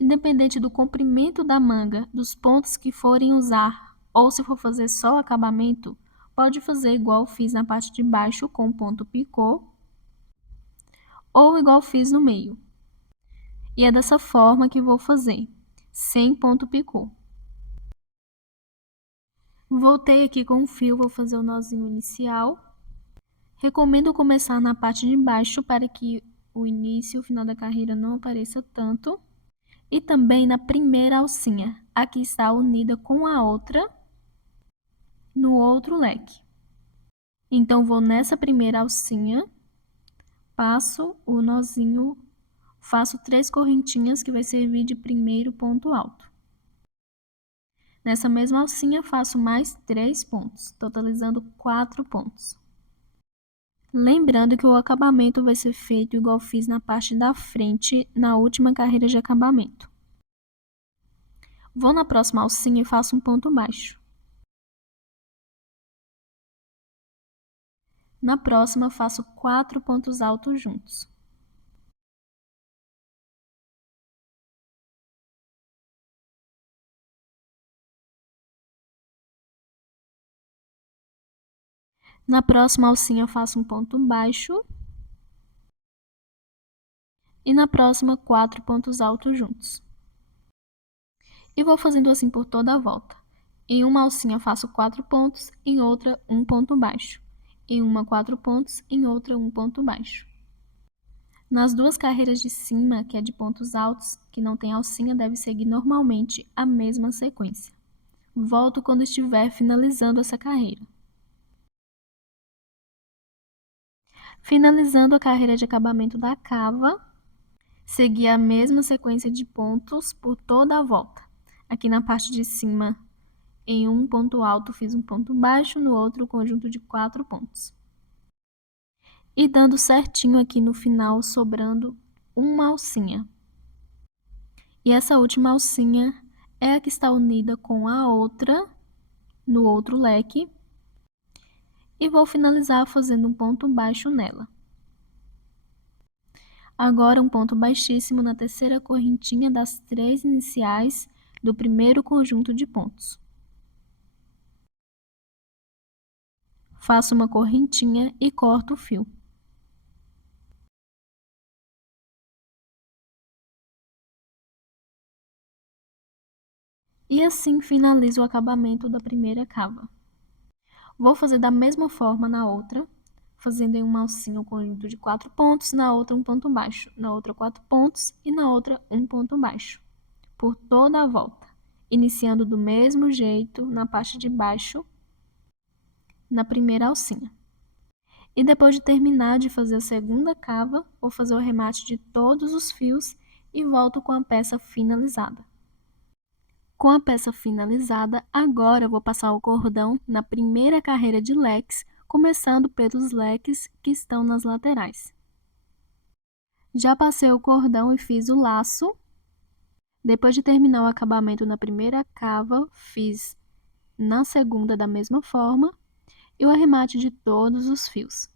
Independente do comprimento da manga, dos pontos que forem usar, ou se for fazer só acabamento, pode fazer igual fiz na parte de baixo com ponto picô, ou igual fiz no meio. E é dessa forma que vou fazer, sem ponto picô. Voltei aqui com o fio, vou fazer o nozinho inicial. Recomendo começar na parte de baixo para que o início e o final da carreira não apareça tanto. E também na primeira alcinha, a que está unida com a outra no outro leque. Então, vou nessa primeira alcinha, passo o nozinho, faço 3 correntinhas que vai servir de primeiro ponto alto. Nessa mesma alcinha, faço mais 3 pontos, totalizando 4 pontos. Lembrando que o acabamento vai ser feito igual fiz na parte da frente, na última carreira de acabamento. Vou na próxima alcinha e faço um ponto baixo. Na próxima, faço 4 pontos altos juntos. Na próxima alcinha, faço um ponto baixo. E na próxima, 4 pontos altos juntos. E vou fazendo assim por toda a volta. Em uma alcinha, faço 4 pontos, em outra, 1 ponto baixo. Em uma, 4 pontos, em outra, 1 ponto baixo. Nas 2 carreiras de cima, que é de pontos altos, que não tem alcinha, deve seguir normalmente a mesma sequência. Volto quando estiver finalizando essa carreira. Finalizando a carreira de acabamento da cava, segui a mesma sequência de pontos por toda a volta. Aqui na parte de cima, em um ponto alto, fiz um ponto baixo, no outro, conjunto de 4 pontos. E dando certinho aqui no final, sobrando uma alcinha. E essa última alcinha é a que está unida com a outra, no outro leque. E vou finalizar fazendo um ponto baixo nela. Agora, um ponto baixíssimo na terceira correntinha das 3 iniciais do primeiro conjunto de pontos. Faço uma correntinha e corto o fio. E assim finalizo o acabamento da primeira cava. Vou fazer da mesma forma na outra, fazendo em uma alcinha um conjunto de 4 pontos, na outra um ponto baixo, na outra 4 pontos e na outra um ponto baixo, por toda a volta, iniciando do mesmo jeito na parte de baixo, na primeira alcinha. E depois de terminar de fazer a segunda cava, vou fazer o remate de todos os fios e volto com a peça finalizada. Com a peça finalizada, agora eu vou passar o cordão na primeira carreira de leques, começando pelos leques que estão nas laterais. Já passei o cordão e fiz o laço. Depois de terminar o acabamento na primeira cava, fiz na segunda da mesma forma e o arremate de todos os fios.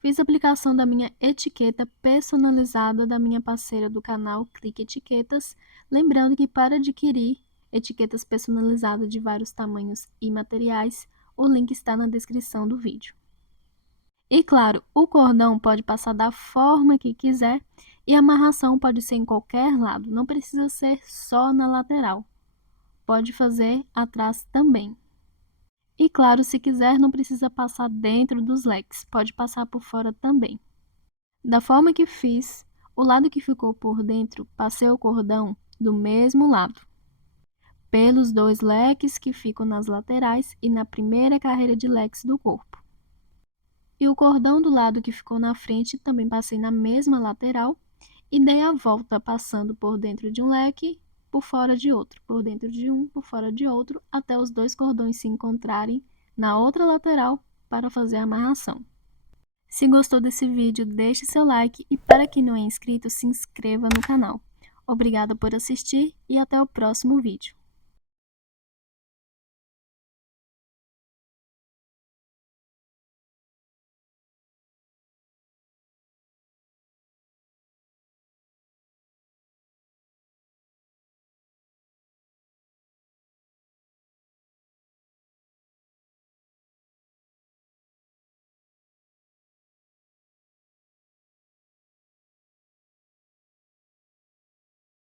Fiz a aplicação da minha etiqueta personalizada da minha parceira do canal Clique Etiquetas, lembrando que para adquirir etiquetas personalizadas de vários tamanhos e materiais, o link está na descrição do vídeo. E claro, o cordão pode passar da forma que quiser e a amarração pode ser em qualquer lado, não precisa ser só na lateral. Pode fazer atrás também. E claro, se quiser, não precisa passar dentro dos leques, pode passar por fora também. Da forma que fiz, o lado que ficou por dentro, passei o cordão do mesmo lado, pelos 2 leques que ficam nas laterais e na primeira carreira de leques do corpo. E o cordão do lado que ficou na frente também passei na mesma lateral e dei a volta passando por dentro de um leque, por fora de outro, por dentro de um, por fora de outro, até os 2 cordões se encontrarem na outra lateral para fazer a amarração. Se gostou desse vídeo, deixe seu like e para quem não é inscrito, se inscreva no canal. Obrigada por assistir e até o próximo vídeo.